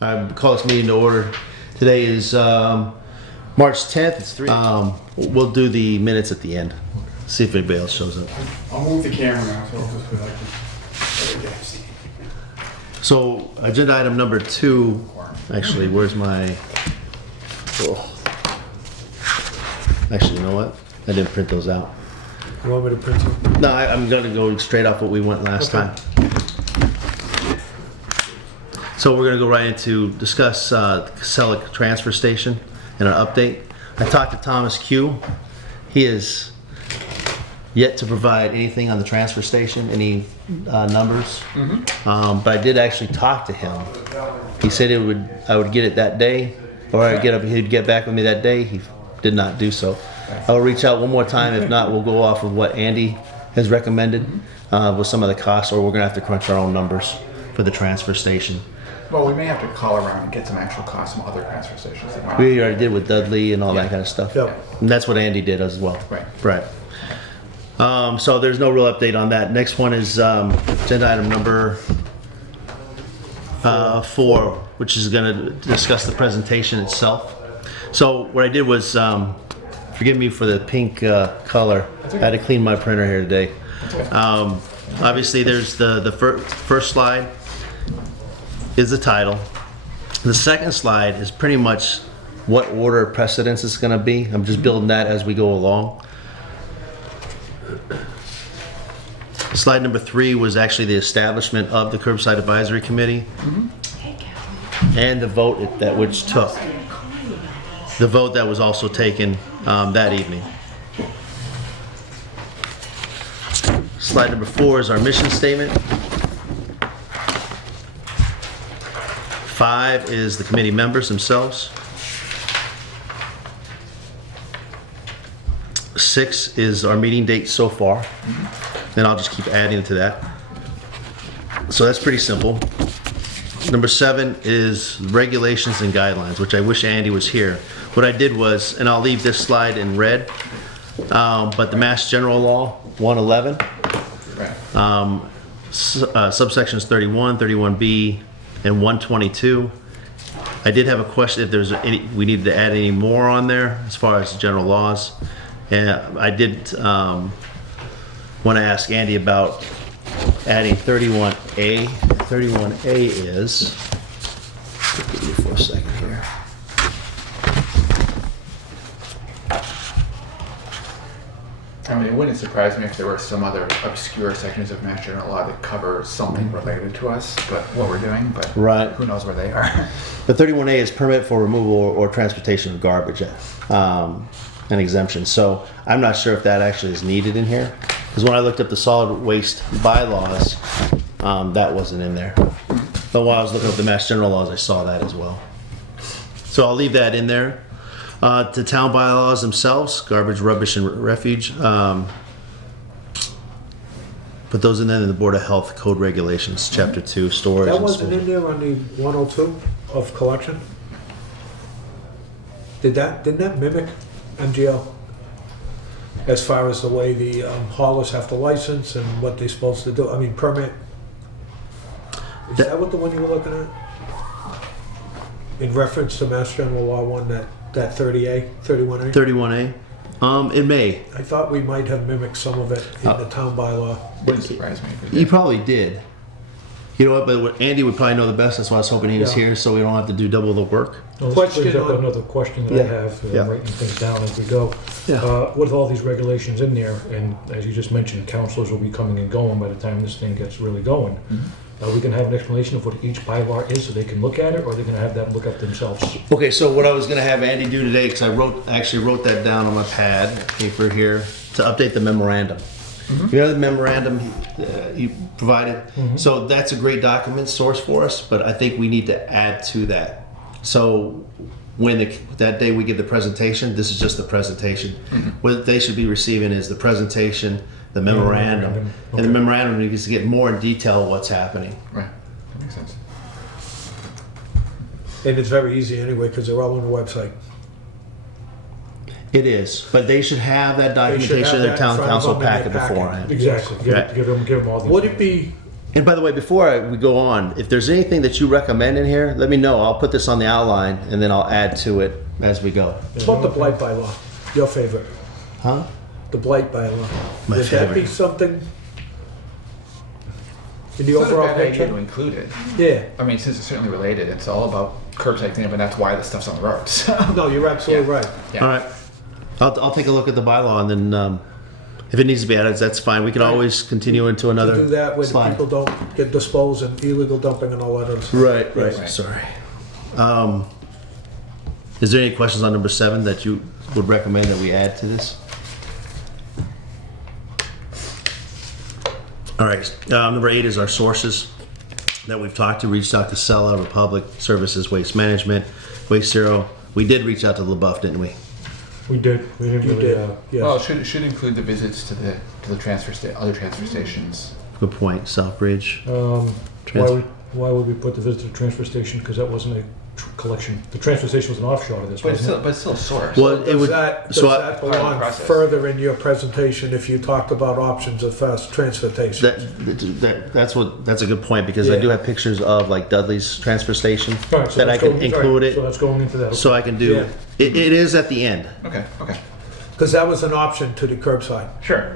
Call this meeting to order. Today is March 10th. It's 3. We'll do the minutes at the end. See if anybody else shows up. I'll move the camera now so I'll just be like this. So, agenda item number 2. Actually, where's my... Oh. Actually, you know what? I didn't print those out. You want me to print them? No, I'm going to go straight off what we went last time. So we're going to go right into discuss Casella transfer station and an update. I talked to Thomas Q. He is yet to provide anything on the transfer station, any numbers. But I did actually talk to him. He said I would get it that day, or he'd get back with me that day. He did not do so. I'll reach out one more time. If not, we'll go off of what Andy has recommended with some of the costs, or we're going to have to crunch our own numbers for the transfer station. Well, we may have to call around and get some actual costs from other transfer stations. We already did with Dudley and all that kind of stuff. Yep. And that's what Andy did as well. Right. So there's no real update on that. Next one is agenda item number 4, which is going to discuss the presentation itself. So what I did was, forgive me for the pink color. I had to clean my printer here today. Obviously, there's the first slide is the title. The second slide is pretty much what order of precedence it's going to be. I'm just building that as we go along. Slide number 3 was actually the establishment of the Curbside Advisory Committee and the vote that which took. The vote that was also taken that evening. Slide number 4 is our mission statement. 5 is the committee members themselves. 6 is our meeting date so far. Then I'll just keep adding to that. So that's pretty simple. Number 7 is regulations and guidelines, which I wish Andy was here. What I did was, and I'll leave this slide in red, but the Mass General Law 111, subsections 31, 31B, and 122. I did have a question if there's we needed to add any more on there as far as general laws. And I did want to ask Andy about adding 31A. 31A is, give me for a second here. I mean, it wouldn't surprise me if there were some other obscure sections of Mass General Law that cover something related to us, but what we're doing, but right. Who knows where they are. The 31A is permit for removal or transportation of garbage, an exemption. So I'm not sure if that actually is needed in here, because when I looked up the solid waste bylaws, that wasn't in there. But while I was looking up the Mass General Laws, I saw that as well. So I'll leave that in there. The town bylaws themselves, garbage, rubbish, and refuge. Put those in there in the Board of Health Code Regulations, Chapter 2, storage. That and wasn't in there on the 102 of collection? Didn't that mimic MGL? As far as the way the haulers have to license and what they're supposed to do, I mean permit? Is that what the one you were looking at? In reference to Mass General Law 1, that 30A, 31A? 31A. It may. I thought we might have mimicked some of it in the town bylaw. Wouldn't surprise me if it You did. probably did. You know what? But Andy would probably know the best. That's why I was hoping he was Yeah. here, so we don't have to do double the work. Well, this Question brings up on- another question that Yeah. I have, Yeah. writing things down as we go. Yeah. With all these regulations in there, and as you just mentioned, counselors will be coming and going by the time this thing gets really going. Are we going to have an explanation of what each bylaw is so they can look at it, or are they going to have that look up themselves? Okay, so what I was going to have Andy do today, because I actually wrote that down on my pad paper here, to update the memorandum. You know the memorandum you provided? So that's a great document source for us, but I think we need to add to that. So when that day we give the presentation, this is just the presentation. What they should be receiving is the presentation, the memorandum. Memorandum, And the memorandum needs to get more in detail of what's happening. Right, that makes sense. And it's very easy anyway, because they're all on the website. It is, but they should have that They should documentation have in their that town in front of council them in their packet packet. beforehand. Exactly. Give them all the. Would it be, And by the way, before we go on, if there's anything that you recommend in here, let me know. I'll put this on the outline and then I'll add to it as we go. What about the blight bylaw? Your favorite? Huh? The blight bylaw. My Would that be favorite. something in the It's not a overall bad idea to picture? include it. Yeah. I mean, since it's certainly related, it's all about curbside cleanup, and that's why the stuff's on the roads. No, you're absolutely Yeah. right. Yeah. All right. I'll take a look at the bylaw and then if it needs to be added, that's fine. We can always continue into another To do that when slide. people don't get disposed and illegal dumping and all that other stuff. Right, right. Right. Sorry. Is there any questions on number 7 that you would recommend that we add to this? All right. Number 8 is our sources that we've talked to. Reached out to Sella, Republic Services, Waste Management, Waste Zero. We did reach out to LaBeouf, didn't we? We did. We didn't You really. did, Well, yes. it should include the visits to the other transfer stations. Good point. Southbridge. Why Trans- why would we put the visit to the transfer station? Because that wasn't a collection. The transfer station was an offshot of this, But it's wasn't still a source. Well, it Does would. that So belong Part of the process. further in your presentation if you talked about options of fast transportation? that's a good point because I Yeah. do have pictures of like Dudley's transfer station it? All right, so that I that's can going- include right, So it. that's going into that. So I can do. Yeah. It is at the end. Okay. Because that was an option to the curbside, Sure.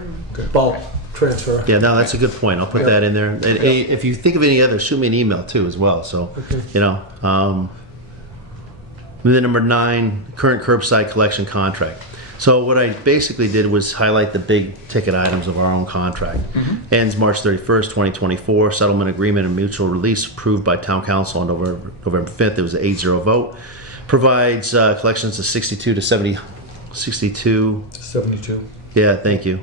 bulk transfer. Yeah, no, that's a good point. I'll put Yeah. that in there. And if you think of any others, shoot me an email too as well. So, you know. And then number 9, current curbside collection contract. So what I basically did was highlight the big ticket items of our own contract. Ends March 31st, 2024. Settlement agreement and mutual release approved by Town Council on November 5th. It was an 8-0 vote. Provides collections of 62 to 70. 62. 72. Yeah, thank you.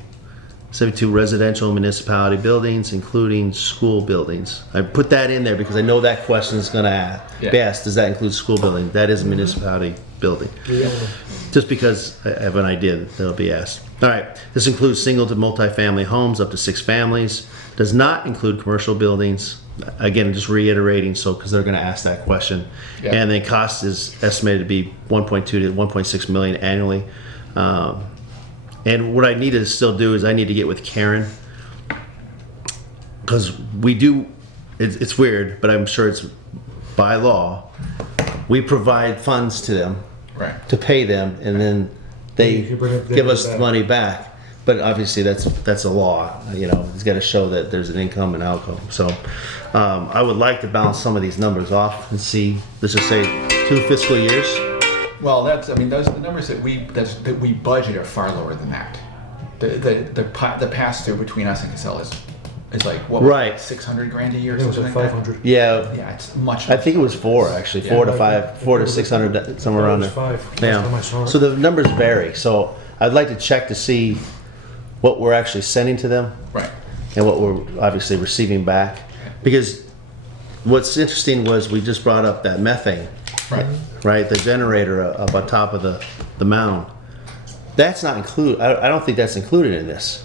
72 residential municipality buildings, including school buildings. I put that in there because I know that question is going to be asked. Does that include school building? That is a municipality building. Just because I have an idea that that'll be asked. All right. This includes single to multifamily homes up to 6 families. Does not include commercial buildings. Again, just reiterating, so because they're going to ask that question. Yeah. And the cost is estimated to be 1.2 to 1.6 million annually. And what I need to still do is I need to get with Karen because we do. It's weird, but I'm sure it's by law. We provide funds to them Right. to pay them, and then they You bring it- they give give us it back. money back. But obviously, that's a law. You know, it's got to show that there's an income and outcome. So, I would like to balance some of these numbers off and see. Let's just say 2 fiscal years. Well, those the numbers that we budget are far lower than that. The pass through between us and Casella is like what? Right. 600 grand a year I or think it was something like like 500. Yeah, that. Yeah, it's much. I think it was 4 actually, Yeah. 4 to 5, 4 to 600, somewhere around there. 5. Last time I saw Yeah. it. So the numbers vary. So I'd like to check to see what we're actually sending to them Right. and what we're obviously receiving back. Because what's interesting was we just brought up that methane, Right. right? The generator up on top of the mound. That's not included. I don't think that's included in this.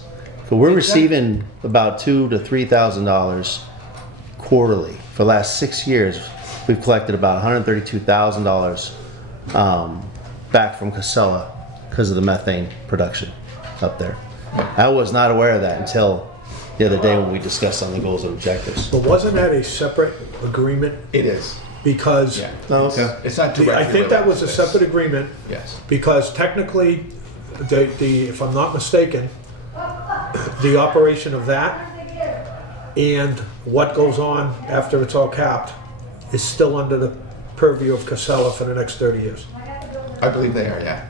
So we're receiving about $2,000 to $3,000 quarterly. For the last 6 years, we've collected about $132,000 back from Casella because of the methane production up there. I was not aware of that until the other day when we discussed on the goals and objectives. But wasn't that a separate agreement? It is. Because Yeah. Oh, okay. It's not directly. I think that was a related to this. separate agreement Yes. because technically, if I'm not mistaken, the operation of that and what goes on after it's all capped is still under the purview of Casella for the next 30 years. I believe they are. Yeah.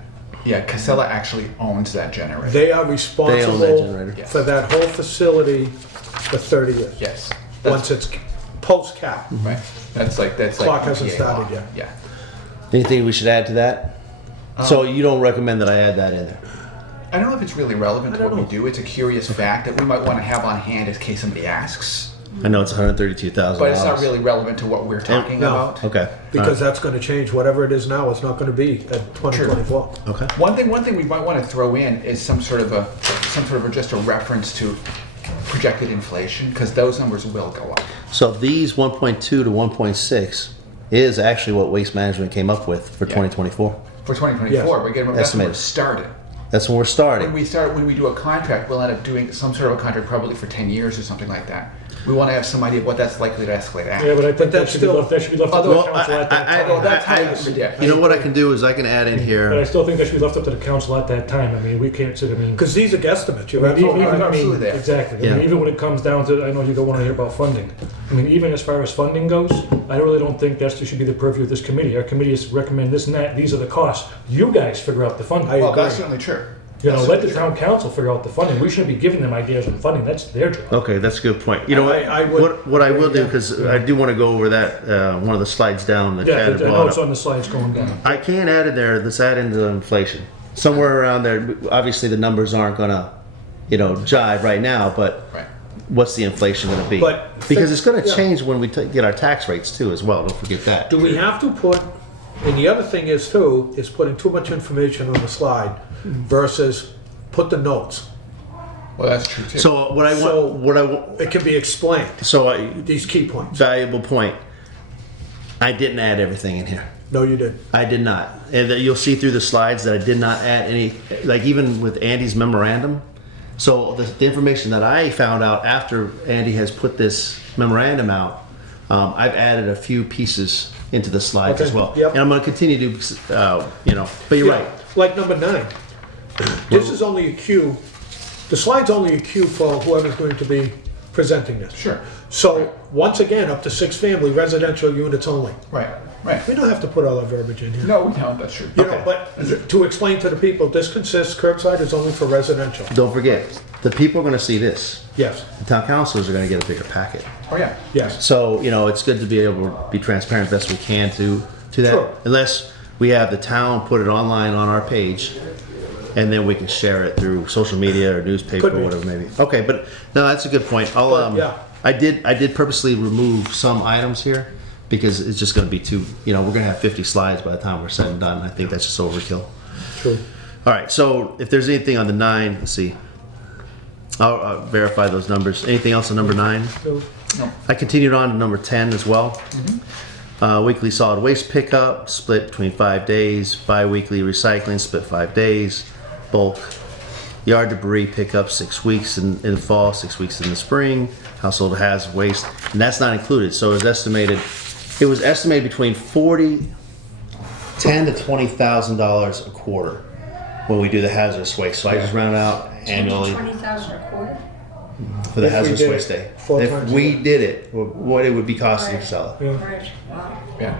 Yeah. Casella actually owns that generator. They are They own that responsible generator. Yes. for that whole facility for 30 years. Yes. Once it's post-cap. Right. That's like Clock hasn't EPA started law. yet. Yeah. Anything we should add to that? So you don't recommend that I add that in there? I don't know if it's really relevant to I what don't we know. do. It's a curious fact that we might want to have on hand in case somebody asks. I know it's $132,000. But it's not really relevant to what we're talking No. about. Okay. Because that's going to change. Whatever it is now, it's not going to be at 2024. Okay. One thing we might want to throw in is some sort of just a reference to projected inflation, because those numbers will go up. So these 1.2 to 1.6 is actually what Waste Management came up with for 2024. For 2024, Yes. we're getting that's when we're Estimated. started. That's when we're starting. When we do a contract, we'll end up doing some sort of a contract probably for 10 years or something like that. we want to have some idea of what that's likely to escalate at. Yeah, but I think that that's should be still- left, that should be left up to the Well, council at that time. Although that's how it's- yeah. You know what I can do is I can add in But I here, still think that should be left up to the council at that time. I mean, we can't sit, I mean. Because these are guesstimates, you're I mean, absolutely right. Absolutely there. Exactly. I mean, Yeah. even when it comes down to, I know you don't want to hear about funding. I mean, even as far as funding goes, I really don't think that should be the purview of this committee. Our committee is recommend this and that, these are the costs. You guys figure out the funding. I Well, agree. that's certainly true. You know, That's let the certainly town council figure out the funding. We shouldn't be giving them ideas on funding. That's their job. okay, that's a good point. You know I would- what I will do, yeah. because I do want to go over that, one of the slides down that Yeah, Chad I had know brought it's up. on the slides going down. I can add in there, let's add into the inflation. Somewhere around there, obviously the numbers aren't gonna, jive right now, but Right. what's the inflation gonna be? But Because it's gonna yeah. change when we get our tax rates too as well, don't forget that. Do we have to put, and the other thing is too, is putting too much information on the slide versus put the notes. Well, that's true too. So what I So- want, It can be explained, so these key points. valuable point. I didn't add everything in here. No, you didn't. I did not. And that you'll see through the slides that I did not add any, like even with Andy's memorandum. So the information that I found out after Andy has put this memorandum out, I've added a few pieces into the slides Okay, as well. yep. And I'm gonna continue to, but you're Yeah, right. Like number 9. This is only a cue, the slide's only a cue for whoever's going to be presenting this. Sure. So, once again, up to 6 family residential units only. Right. Right. We don't have to put all that verbiage in here. No, we don't. That's true. You know, but to explain to the people, this consists, curbside is only for residential. Don't forget, the people are gonna see this. Yes, The town councilors are gonna get a bigger packet. Oh yeah. yes. So, it's good to be able to be transparent best we can to that. Sure. Unless we have the town put it online on our page, and then we can share it through social media or newspaper Could or be. whatever maybe. Okay, but no, that's a good point. I'll, Yeah. I did purposely remove some items here because it's just gonna be too, we're gonna have 50 slides by the time we're said and done. I think that's just overkill. True. All right, so if there's anything on the 9, let's see. I'll verify those numbers. Anything else on number 9? No. No. I continued on to number 10 as well. Weekly solid waste pickup, split between 5 days. Bi-weekly recycling, split 5 days. Bulk yard debris pickup, 6 weeks in the fall, 6 weeks in the spring. Household hazard waste, and that's not included. So it was estimated between $10,000 to $20,000 a quarter when we do the hazardous waste. So I just round out annually 20,000 a quarter? for the If we hazardous did waste it day. 4 If times a we year. did it, what it would be costing to sell it. Yeah. Right, wow, Yeah.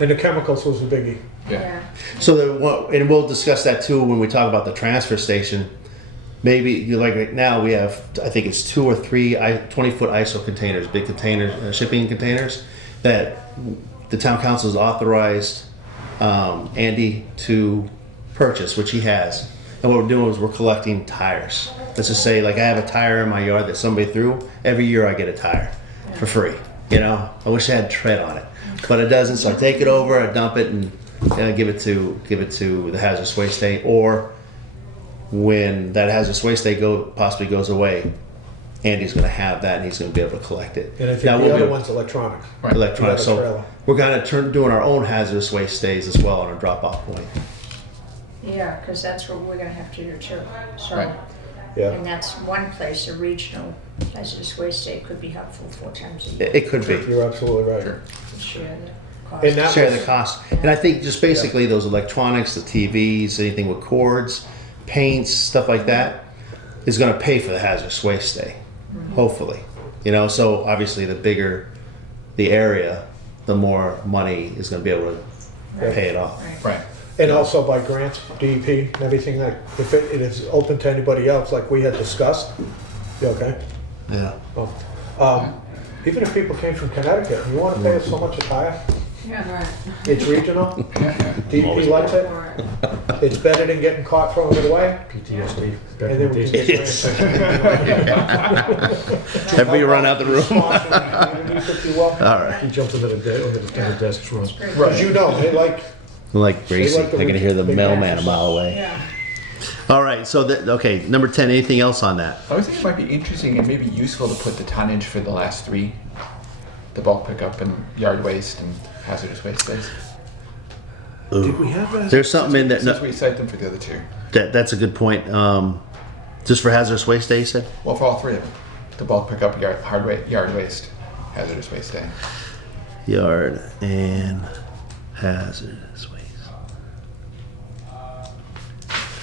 And the chemicals was a biggie. Yeah. yeah. So and we'll discuss that too when we talk about the transfer station. Maybe like right now we have, I think it's 2 or 3 20-foot ISO containers, big containers, shipping containers that the town council has authorized Andy to purchase, which he has. And what we're doing is we're collecting tires. Let's just say like I have a tire in my yard that somebody threw. Every year I get a tire for free. I wish I had tread on it, but it doesn't. So I take it over, I dump it, and give it to the hazardous waste day. Or when that hazardous waste day possibly goes away, Andy's going to have that, and he's going to be able to collect it. And I think Now, the we'll other be one's electronic. Right. electronic. The other So trailer. we're kind of doing our own hazardous waste days as well on our drop-off point. Yeah, because that's what we're gonna have to do too. So, Right. Yeah. and that's one place, a regional hazardous waste day could be helpful 4 times a year It could be. You're absolutely right. Sure. to share the cost. And that Share was- the cost. And I think just basically those electronics, the TVs, anything with cords, paints, stuff like that, is going to pay for the hazardous waste day, hopefully. So obviously the bigger the area, the more money is going to be able to pay it off. Right. Right. And also by grants, DEP, and everything, like, if it is open to anybody else, like we had discussed, you okay? Yeah. Oh. Even if people came from Connecticut, you wanna pay us so much a tire? Yeah, right. It's regional, Yeah. DEP likes it, it's better than getting caught throwing it away, PTSD. back and in then the we can days. get grants. Everybody run out the room. Underneath, if you will. All right. He jumped under the desk room. Cause you know, they like, Like Gracie, like the I can hear the big mailman a mattress. mile away. Yeah. All right. So number 10. Anything else on that? I was thinking it might be interesting and maybe useful to put the tonnage for the last 3, the bulk pickup and yard waste and hazardous waste days. did we have that? There's something in there. Since we cite them for the other 2. That's a good point. Just for hazardous waste day, you said? Well, for all 3 of them. The bulk pickup, yard waste, hazardous waste day. Yard and hazardous waste.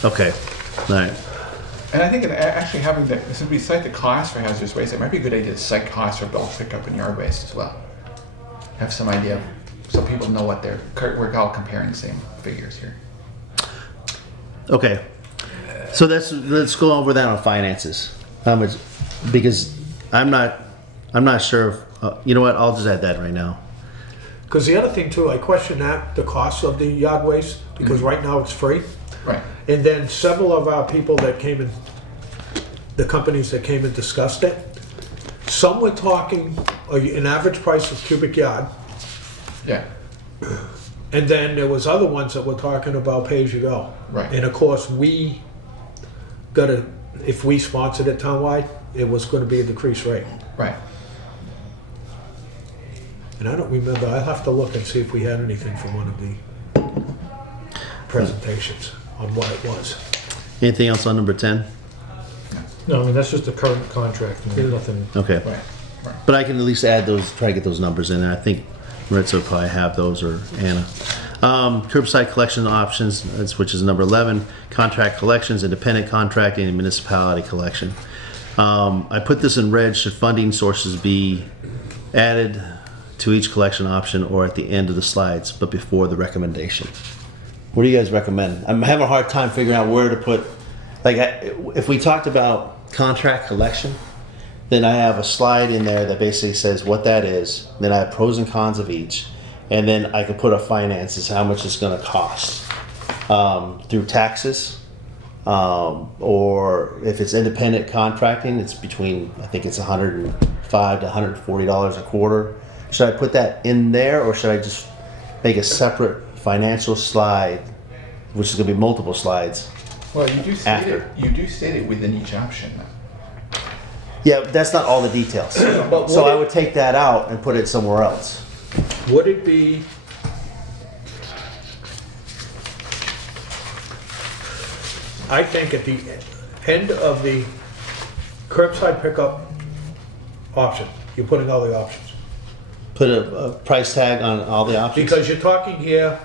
Okay, all right. And I think actually having since we cite the cost for hazardous waste, it might be a good idea to cite costs for bulk pickup and yard waste as well. Have some idea, so people know what we're all comparing the same figures here. Okay, so let's go over that on finances. How much? Because I'm not sure. If, you know what? I'll just add that right now. Because the other thing too, I question the cost of the yard waste, because right now it's free. Right. And then several of our people that came in, the companies that came and discussed it, some were talking an average price of cubic yard, Yeah. and then there was other ones that were talking about pay as you go. Right. And of course, if we sponsored it townwide, it was going to be a decreased rate. Right. And I don't remember, I'll have to look and see if we had anything from one of the presentations on what it was. Anything else on number 10? No, I mean, that's just the current contract, I mean, nothing. Okay. Right. Right. But I can at least add those, try to get those numbers in there. I think Maritza will probably have those, or Anna. Curbside collection options, which is number 11. Contract collections, independent contracting, and municipality collection. I put this in red. Should funding sources be added to each collection option or at the end of the slides, but before the recommendation? What do you guys recommend? I'm having a hard time figuring out where to put, like, if we talked about contract collection, then I have a slide in there that basically says what that is. Then I have pros and cons of each. And then I can put a finances, how much it's gonna cost through taxes. Or if it's independent contracting, it's between, I think it's $105 to $140 a quarter. Should I put that in there, or should I just make a separate financial slide, which is gonna be multiple slides? Well, you do state After. it. You do state it within each option. Yeah, but that's not all the details. But So would I it- would take that out and put it somewhere else. Would it be, I think at the end of the curbside pickup option, you're putting all the options. Put a price tag on all the options. Because you're talking here,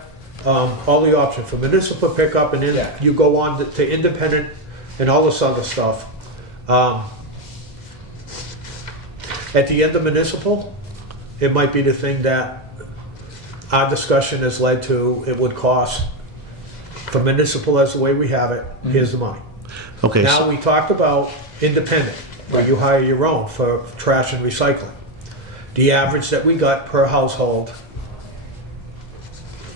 all the options for municipal pickup, and then Yeah. you go on to independent and all this other stuff. At the end of municipal, it might be the thing that our discussion has led to, it would cost, for municipal as the way we have it, here's the money. Okay, Now, so, we talked about independent, where you hire your own for trash and recycling. The average that we got per household,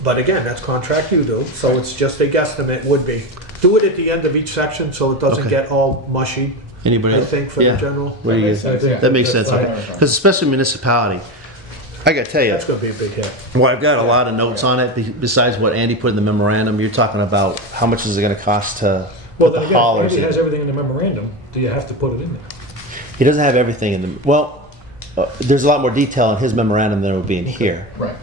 but again, that's contract you do, so it's just a guesstimate would be. Do it at the end of each section so it doesn't Okay. get all mushy, anybody? I think, for the Yeah. general. What do you That guys? makes sense, That makes sense, That's okay. fine. Because especially municipality, I gotta tell you, That's gonna be a big hit. well, I've got a lot of notes on it, besides what Andy put in the memorandum. You're talking about how much is it gonna cost to Well, put then the again, haulers Andy has in? everything in the memorandum, do you have to put it in there? He doesn't have everything in the, well, there's a lot more detail in his memorandum than would be in here. Right.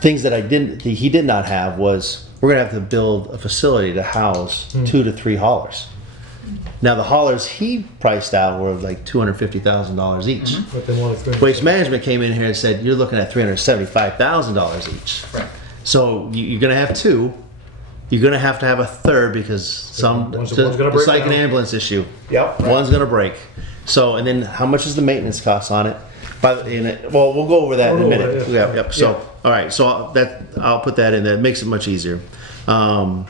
Things that he did not have was, we're gonna have to build a facility to house 2 to 3 haulers. Now, the haulers he priced out were like $250,000 each. But they wanted 300. Waste Management came in here and said, you're looking at $375,000 each. Right. So you're gonna have 2. You're gonna have to have a third because One's gonna break it's like an down. ambulance issue. Yep. One's gonna break. So, and then how much is the maintenance cost on it? Well, we'll go over that in a We'll go minute. over it, Yeah, yeah. yep. So, Yeah. all right. So I'll put that in there. It makes it much easier. Why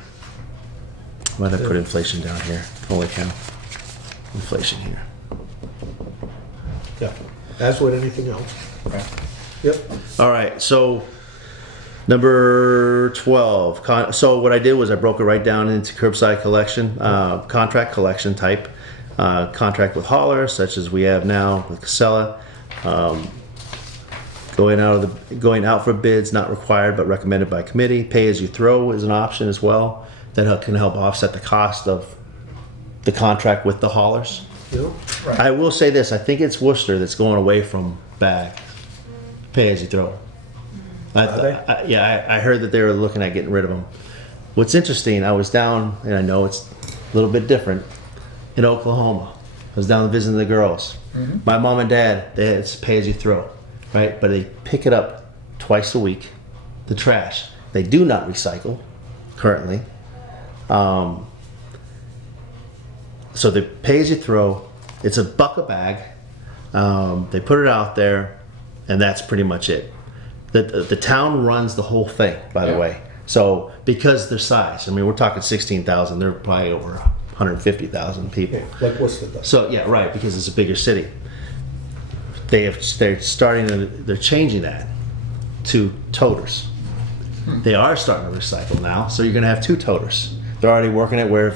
did I put inflation down here? Holy cow. Inflation here. Yeah, as with anything else. Right. Yep. All right. So number 12. So what I did was I broke it right down into curbside collection, contract collection type, contract with haulers, such as we have now with Casella. Going out for bids, not required but recommended by committee. Pay as you throw is an option as well. That can help offset the cost of the contract with the haulers. Yep. Right. I will say this: I think it's Worcester that's going away from bag. Pay as you throw. Are they? Yeah, I heard that they were looking at getting rid of them. What's interesting, I was down, and I know it's a little bit different, in Oklahoma. I was down visiting the girls. My mom and dad, it's pay as you throw, right? But they pick it up twice a week, the trash. They do not recycle currently. So they pay as you throw. It's $1 a bag. They put it out there, and that's pretty much it. The town runs the whole thing, by the Yeah. way. So because their size, I mean, we're talking 16,000. They're probably over 150,000 people. Yeah, like Worcester does. So yeah, right, because it's a bigger city. They're changing that to toters. They are starting to recycle now, so you're going to have 2 toters. They're already working it where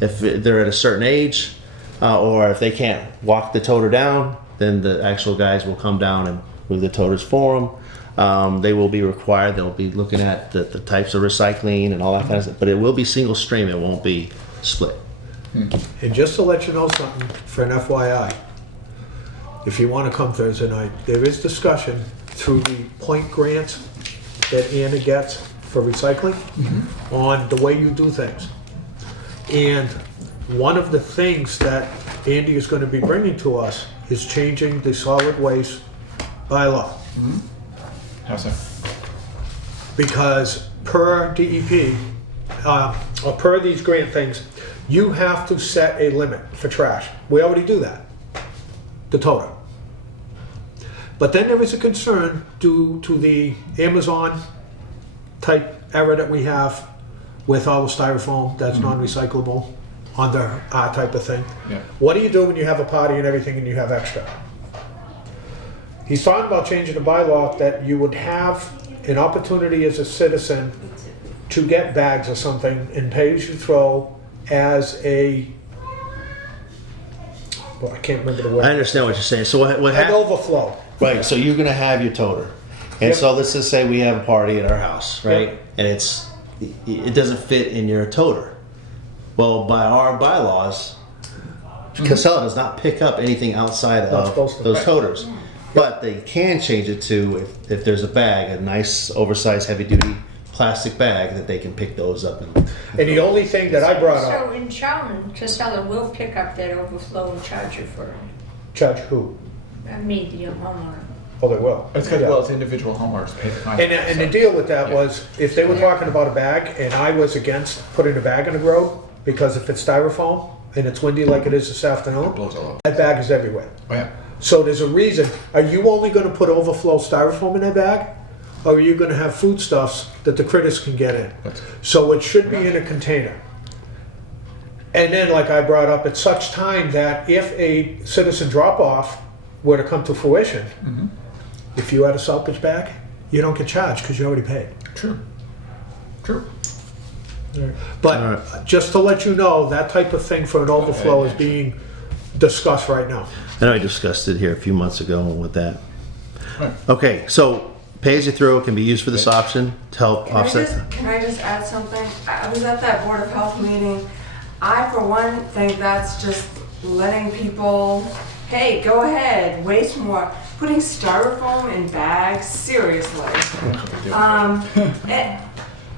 if they're at a certain age, or if they can't walk the toter down, then the actual guys will come down and move the toters for them. They will be required. They'll be looking at the types of recycling and all that kind of stuff. But it will be single stream. It won't be split. And just to let you know something, for an FYI, if you want to come Thursday night, there is discussion through the point grants that Anna gets for recycling on the way you do things. And one of the things that Andy is going to be bringing to us is changing the solid waste bylaw. How's that? Because per DEP, or per these grant things, you have to set a limit for trash. We already do that, the total. But then there is a concern due to the Amazon type error that we have with all the styrofoam that's non-recyclable under our type of thing. Yeah. What do you do when you have a party and everything and you have extra? He's talking about changing the bylaw that you would have an opportunity as a citizen to get bags or something and pay as you throw as a, well, I can't remember the I word. understand what you're saying. So what An happens? overflow. Right, so you're gonna have your toter. And Yep. so let's just say we have a party at our house, right? Yep. And it doesn't fit in your toter. Well, by our bylaws, Casella does not pick up anything outside Not of supposed to. those Right. toters. But they can change it to, if there's a bag, a nice oversized heavy duty plastic bag, that they can pick those up. And the only thing that I brought up, So in Charlton, Casella will pick up that overflow and charge you for it. Judge who? I mean, the homeowner. Oh, they will. It's good. Well, it's individual homeowners pay the fine. And the deal with that was, if they were talking about a bag, and I was against putting a bag in the road, because if it's styrofoam and it's windy like it is this afternoon, blows all over. that bag is everywhere. Oh yeah. So there's a reason. Are you only gonna put overflow styrofoam in that bag? Or are you gonna have foodstuffs that the critters can get in? That's- So it should be in a container. And then, like I brought up, at such time that if a citizen drop-off were to come to fruition, if you had a Southbridge bag, you don't get charged because you already paid. True. True. But All right. just to let you know, that type of thing for an overflow is being discussed right now. I know I discussed it here a few months ago with that. Right. Okay, so pay as you throw can be used for this option to help offset. Can I just add something? I was at that Board of Health meeting. I, for one, think that's just letting people, hey, go ahead, waste more. Putting styrofoam in bags, seriously.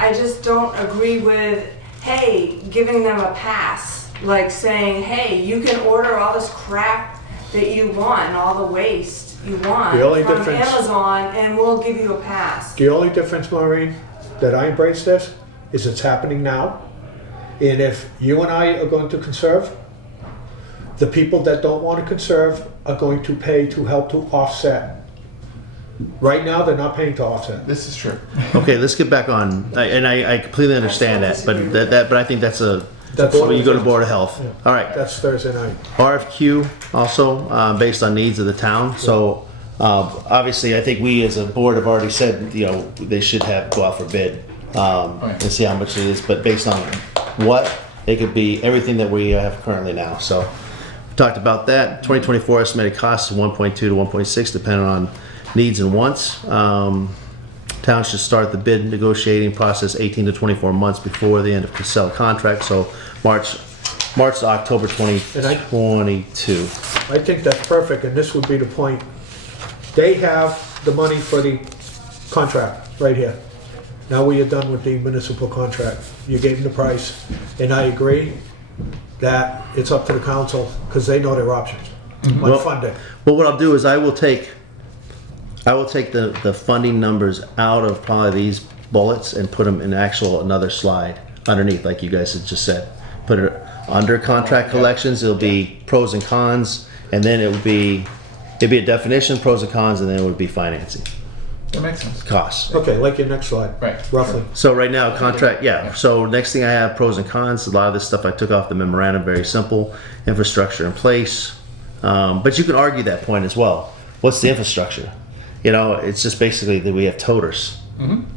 I just don't agree with, hey, giving them a pass. Like saying, hey, you can order all this crap that you want and all the waste you want The only from difference- Amazon, and we'll give you a pass. The only difference, Maureen, that I embrace this is it's happening now. And if you and I are going to conserve, the people that don't want to conserve are going to pay to help to offset. Right now, they're not paying to offset. This is true. Okay, let's get back on, I completely understand that, but but I think that's That's when you go to Board of Health. All right, That's Thursday night. RFQ also, based on needs of the town, so, obviously, I think we as a board have already said, you know, they should go out for bid, and see how much it is, but based on what, it could be everything that we have currently now, so. We talked about that, 2024 estimated cost is 1.2 to 1.6, depending on needs and wants. Town should start the bid negotiating process 18 to 24 months before the end of Casella contract, so March to October 2022. I think that's perfect, and this would be the point. They have the money for the contract right here. Now we are done with the municipal contract. You gave them the price, and I agree. that it's up to the council, because they know their options on Well- funding. Well, what I'll do is I will take the funding numbers out of probably these bullets and put them in another slide underneath, like you guys had just said. Put it under contract collections, it'll be pros and cons, and then it'd be a definition, pros and cons, and then it would be financing, That makes sense. costs. Okay, like your next slide. Right. Roughly. So right now, contract, yeah. So next thing I have pros and cons. A lot of this stuff I took off the memorandum, very simple. Infrastructure in place. But you can argue that point as well. What's the infrastructure? You know, it's just basically that we have toters.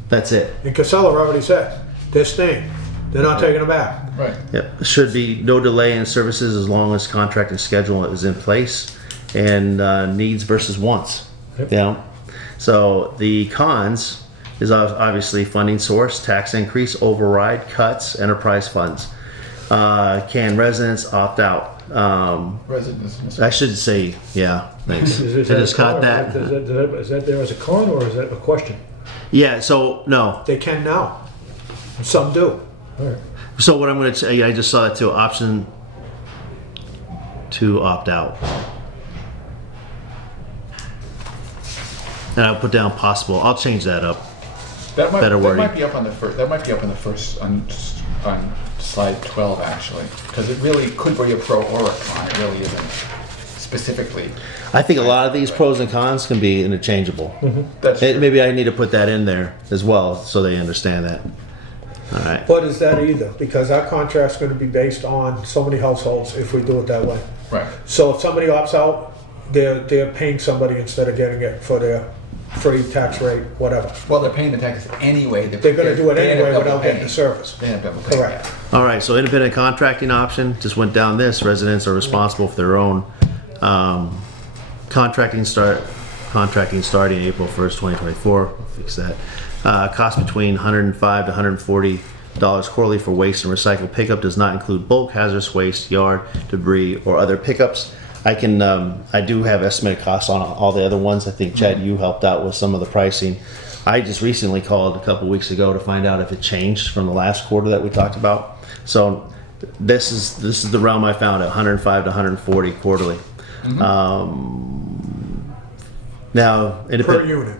That's it. And Casella already said, they're staying. They're not taking it back. Right. Yep. Should be no delay in services as long as contract and schedule is in place, and needs versus wants. Yep. Yeah. So the cons is obviously funding source, tax increase, override, cuts, enterprise funds. Can residents opt out? Residents. I should say, yeah. Thanks. I that just a con, caught or that. Is that there as a con, or is that a question? Yeah. So no. They can now. Some do. All right. So what I'm going to say, I just saw that too. Option to opt out. And I'll put down possible. I'll change that up. That might, Better that wording. might be up on the first. That might be up on the first on slide 12 actually, because it really could be a pro or a con. It really isn't specifically. I think a lot of these pros and cons can be interchangeable. That's true. Maybe I need to put that in there as well so they understand that. All right. But is that either? Because our contract's gonna be based on so many households if we do it that way. Right. So if somebody opts out, they're paying somebody instead of getting it for their free tax rate, whatever. Well, they're paying the taxes anyway. They're gonna do it they end up anyway double without getting paying. the service. They end up double paying. Correct. All right. So independent contracting option just went down this. Residents are responsible for their own contracting starting April 1st, 2024. I'll fix that. Cost between $105 to $140 quarterly for waste and recycle pickup. Does not include bulk hazardous waste, yard debris, or other pickups. I do have estimated costs on all the other ones. I think Chad, you helped out with some of the pricing. I just recently called a couple weeks ago to find out if it changed from the last quarter that we talked about. So this is the realm I found at 105 to 140 quarterly. Now, Per independent. unit.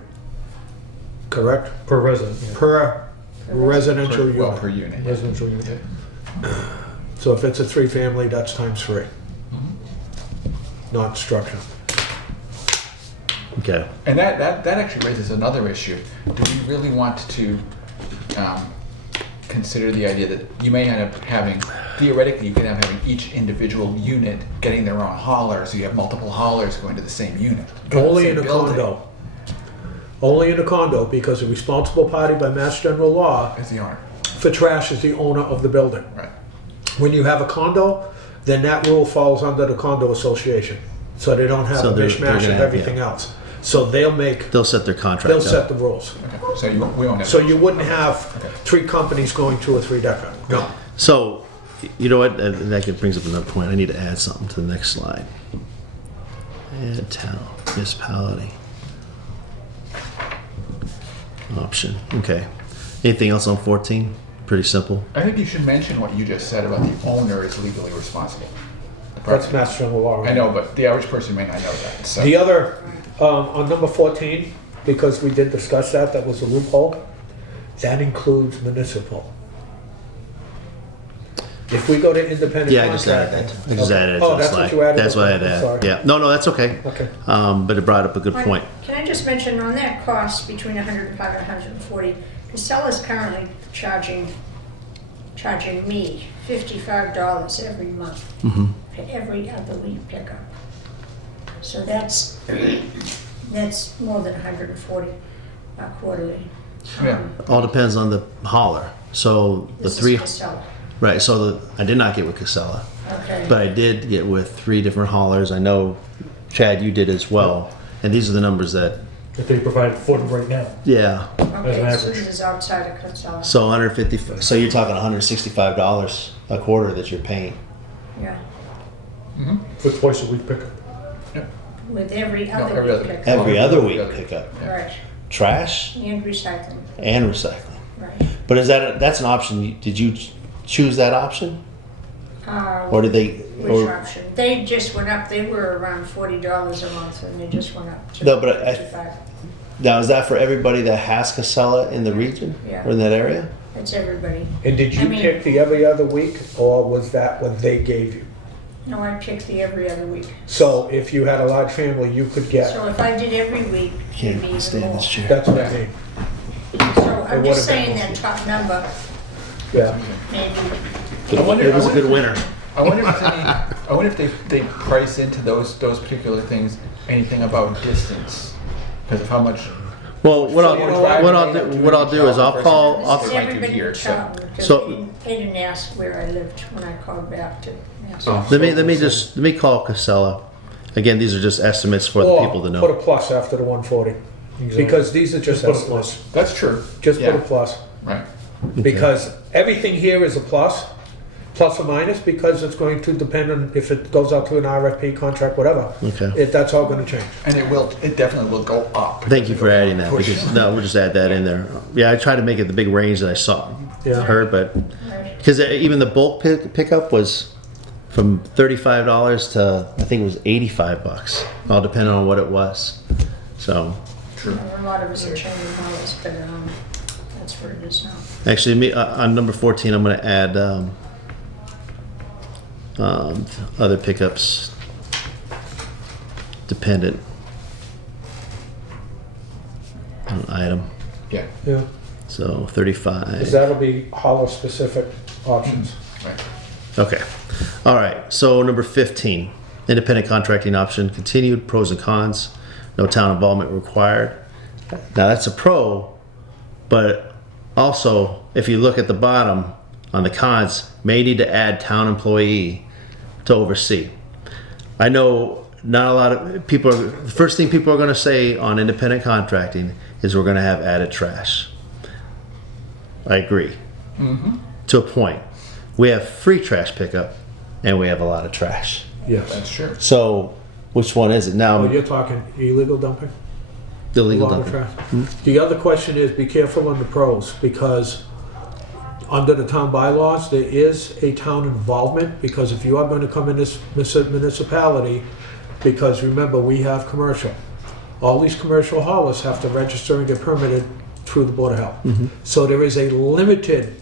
Correct? Per resident. Yeah. Per residential Well, unit. per unit. Yeah. Residential unit. So if it's a 3-family, that's times 3. Not structure. Okay. And that actually raises another issue. Do we really want to consider the idea that you may end up having, theoretically, you could end up having each individual unit getting their own hauler, so you have multiple haulers going to the same unit. Only Same in a building. condo. Only in a condo, because the responsible party by Mass General Law As the owner. for trash is the owner of the building. Right. When you have a condo, then that rule falls under the condo association. So they don't have So a they're mishmash gonna of have- everything else. So They'll set their contract they'll up. set the rules. Okay. So we won't have. So you wouldn't have 3 companies going to a 3-decker. No. So, you know what? That brings up another point. I need to add something to the next slide. Add town, municipality. Option. Okay. Anything else on 14? Pretty simple. I think you should mention what you just said about the owner is legally responsible. The That's property. Mass General Law. I know, but the average person may not know that. So. The other, on number 14, because we did discuss that was a loophole, that includes municipal. If we go to independent Yeah, I just added contracting. that. I just Okay. added it Oh, to the that's slide. what you added? That's what I Okay, had I'm to sorry. add. Yeah. No, that's okay. Okay. But it brought up a good point. Can I just mention on that cost between 105 and 140, Casella's currently charging me $55 every month for every other week pickup. So that's more than 140 quarterly. Yeah. All depends on the hauler. So the This is 3, Casella. right? So I did not get with Casella, Okay. but I did get with 3 different haulers. I know, Chad, you did as well. And these are the numbers that, That they provide for them right now. yeah. As an Okay, so average. this is outside of Casella. So 150. So you're talking $165 a quarter that you're paying. Yeah. For twice a week pickup. With every No, other every week other- pickup. Every other week Every other. pickup. Yeah. Right. Trash And recycling. and recycling. Right. But that's an option? Did you choose that option? Or did they, Which or, option? They just went up, they were around $40 a month and they just went up to No, but I- 55. now is that for everybody that has Casella in the region? Yeah. Or in that area? That's everybody. And did I you mean- pick the every other week, or was that what they gave you? No, I picked the every other week. So if you had a large family, you could get, So if I did every week, it'd be even Stand in more. this chair. that's what I mean, So I'm It just would've been saying that top number, yeah. maybe. It was a good winner. I wonder if it's any, I wonder if they price into those particular things anything about distance because of how much. Well, what So you know what? I'll do is I'll call, This is I'll, It's like everybody here, in so- Charlton, because So- they didn't ask where I lived when I called back to ask. Oh. let me call Casella. Again, these are just estimates for the Or people to put a know. plus after the 140, Exactly. because these are just Just put a estimates. plus. That's true. Just put Yeah. a plus, Right. because everything here is a plus or minus, because it's going to depend on if it goes out to an RFP contract, whatever. Okay. That's all gonna change. And it definitely will go up. Thank you for adding that, because, no, we'll just add that in there. Yeah, I tried to make it the big range that I saw, Yeah. heard, but, Right. because even the bulk pickup was from $35 to, I think it was $85, all depending on what it was. So, True. A lot of us are changing dollars, but that's where it is now. actually, on number 14, I'm gonna add, other pickups dependent on item. Yeah. Yeah, So because 35. that'll be hollow specific options. Right. Okay. All right. So number 15, independent contracting option continued, pros and cons, no town involvement required. Now that's a pro, but also if you look at the bottom on the cons, may need to add town employee to oversee. I know not a lot of people, the first thing people are going to say on independent contracting is we're going to have added trash. I agree. To a point. We have free trash pickup and we have a lot of trash. Yes. That's true. So which one is it now? Oh, you're talking illegal dumping? Illegal A lot of dumping. trash. The other question is, be careful on the pros, because under the town bylaws, there is a town involvement, because if you are going to come in this municipality, because remember, we have commercial. All these commercial haulers have to register and get permitted through the Board of Health. So there is a limited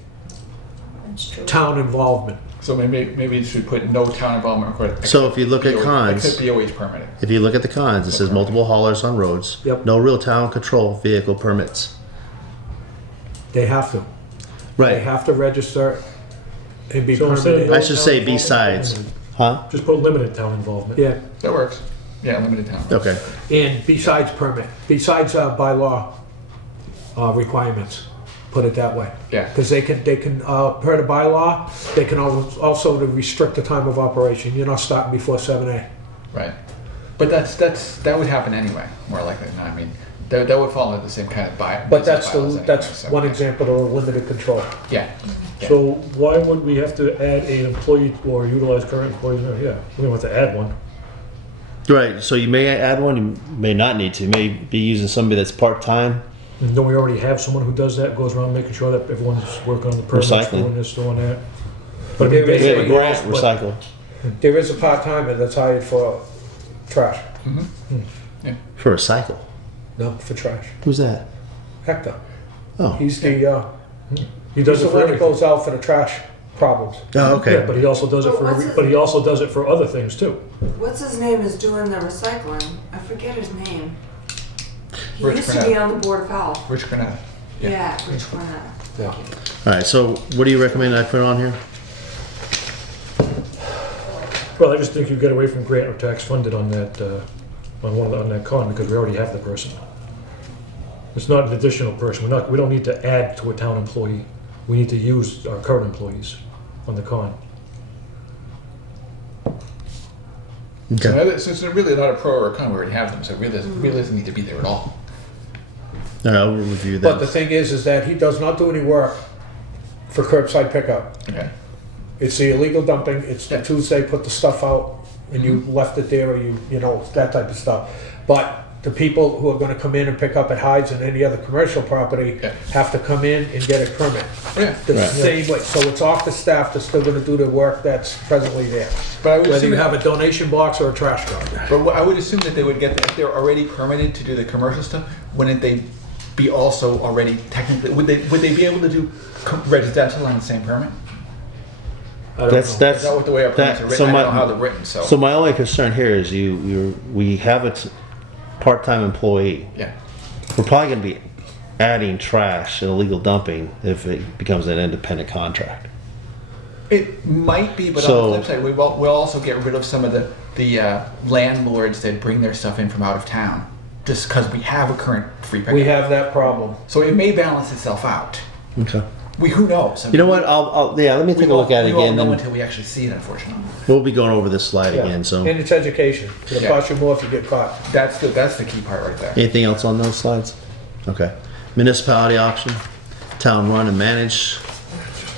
That's true. town involvement. So maybe it should put no town involvement required. So if you look at cons, Except BOH permitted. if you look at the cons, it says multiple haulers on roads. Yep. No real town control vehicle permits. They have to. They have to register and be So instead of permitted. I should say town besides. involvement, Huh? just put limited town involvement. Yeah, That works. Yeah, limited town. Okay. and besides permit, besides bylaw requirements, put it that way. Yeah. Because they can, per the bylaw, they can also to restrict the time of operation. You're not starting before 7 Right. But that would happen anyway, more likely than not. I mean, that would fall into the same kind of buy. But that's bylaws anyway, that's so- one example of limited control. Yeah. Yeah. So why would we have to add an employee or utilize current employees? Yeah, we don't have to add one. Right. So you may add one, you may not need to. You may be using somebody that's part-time. And don't we already have someone who does that, goes around making sure that everyone's working on the permits, Recycling. doing this, doing that? But I There mean, is We have a Yeah, grant, but- recycle. There is a part-timer that's hired for trash. For recycle. No, for trash. Who's that? Hector. Oh. He's the, He does he's it the for one that everything. goes out for the trash problems. Oh, Yeah, okay. but he also does it But for, what's it- but he also does it for other things too. What's his name is doing the recycling? I forget his name. He Rich used to Cornett. be on the Board of Health. Rich Cornett. Yeah. Yeah, Rich Cornett. Yeah. All right. So what do you recommend I put on here? Well, I just think you get away from grant or tax funded on that, on that con, because we already have the person. It's not an additional person. We don't need to add to a town employee. We need to use our current employees on the con. Okay. So it's really not a pro or a con. We already have them, so it really doesn't need to be there at all. All right, I'll review But the that. thing is that he does not do any work for curbside pickup. Okay. It's the illegal dumping, it's the Yeah. Tuesday, put the stuff out, and you left it there, or you know, that type of stuff. But the people who are gonna come in and pick up at Hyde's and any other commercial property Yeah. have to come in and get a permit. Yeah. The Right. same way, so it's office staff that's still gonna do the work that's presently there. But I would Whether assume you have a donation box or a trash truck. But I would assume that they would get, if they're already permitted to do the commercial stuff, wouldn't they be also already technically, would they be able to do residential on the same permit? I don't That's know. that's Is that what the way our permits are so written? I don't know how my they're written, so. so my only concern here is we have a part-time employee. Yeah, We're probably going to be adding trash and illegal dumping if it becomes an independent contract. it might be, but on So- the flip side, we'll also get rid of some of the landlords that bring their stuff in from out of town, just because we have a current free pickup. We have that problem. So it may balance itself out. Okay. Who knows? I You mean, know what? let me we take a look at it We won't again. know And until we actually see it, unfortunately. we'll be going over this slide Yeah. again. So, And it's education. It'll Yeah. cost you more if you get caught. That's the key part right there. anything else on those slides? Okay. Municipality option, town run and manage.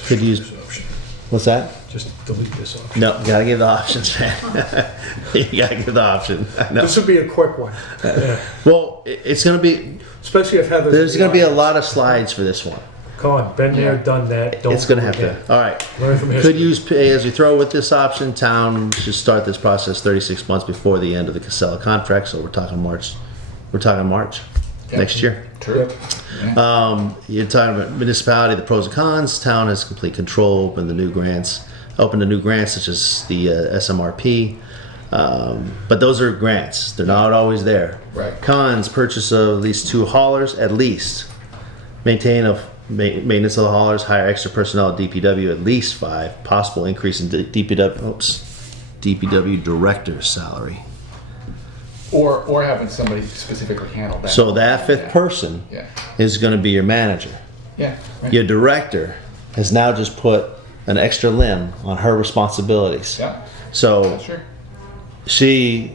Could use. This option. What's that? Just delete this option. No, gotta give the options, man. You gotta give the option. I know. This would be a quick one, Well, it's gonna be. especially if Heather's. There's gonna be a lot of slides for this one. Con, been there, done that. Don't It's gonna do have it again. to. All right. Learn from history. Could use pay as you throw with this option. Town should start this process 36 months before the end of the Casella contract. So we're talking March. We're talking March Yeah. next year. True. Yep. Yeah. You're talking about municipality, the pros and cons. Town has complete control. Open the new grants. Open the new grants such as the SMRP. But those are grants. They're not always there. Right. Cons: purchase of at least 2 haulers at least. Maintenance of the haulers. Hire extra personnel at DPW at least 5. Possible increase in DPW director's salary. Or having somebody specifically handle that. So that fifth Yeah. person Yeah. is going to be your manager. Yeah. Right. Your director has now just put an extra limb on her responsibilities. Yeah. So Sure. she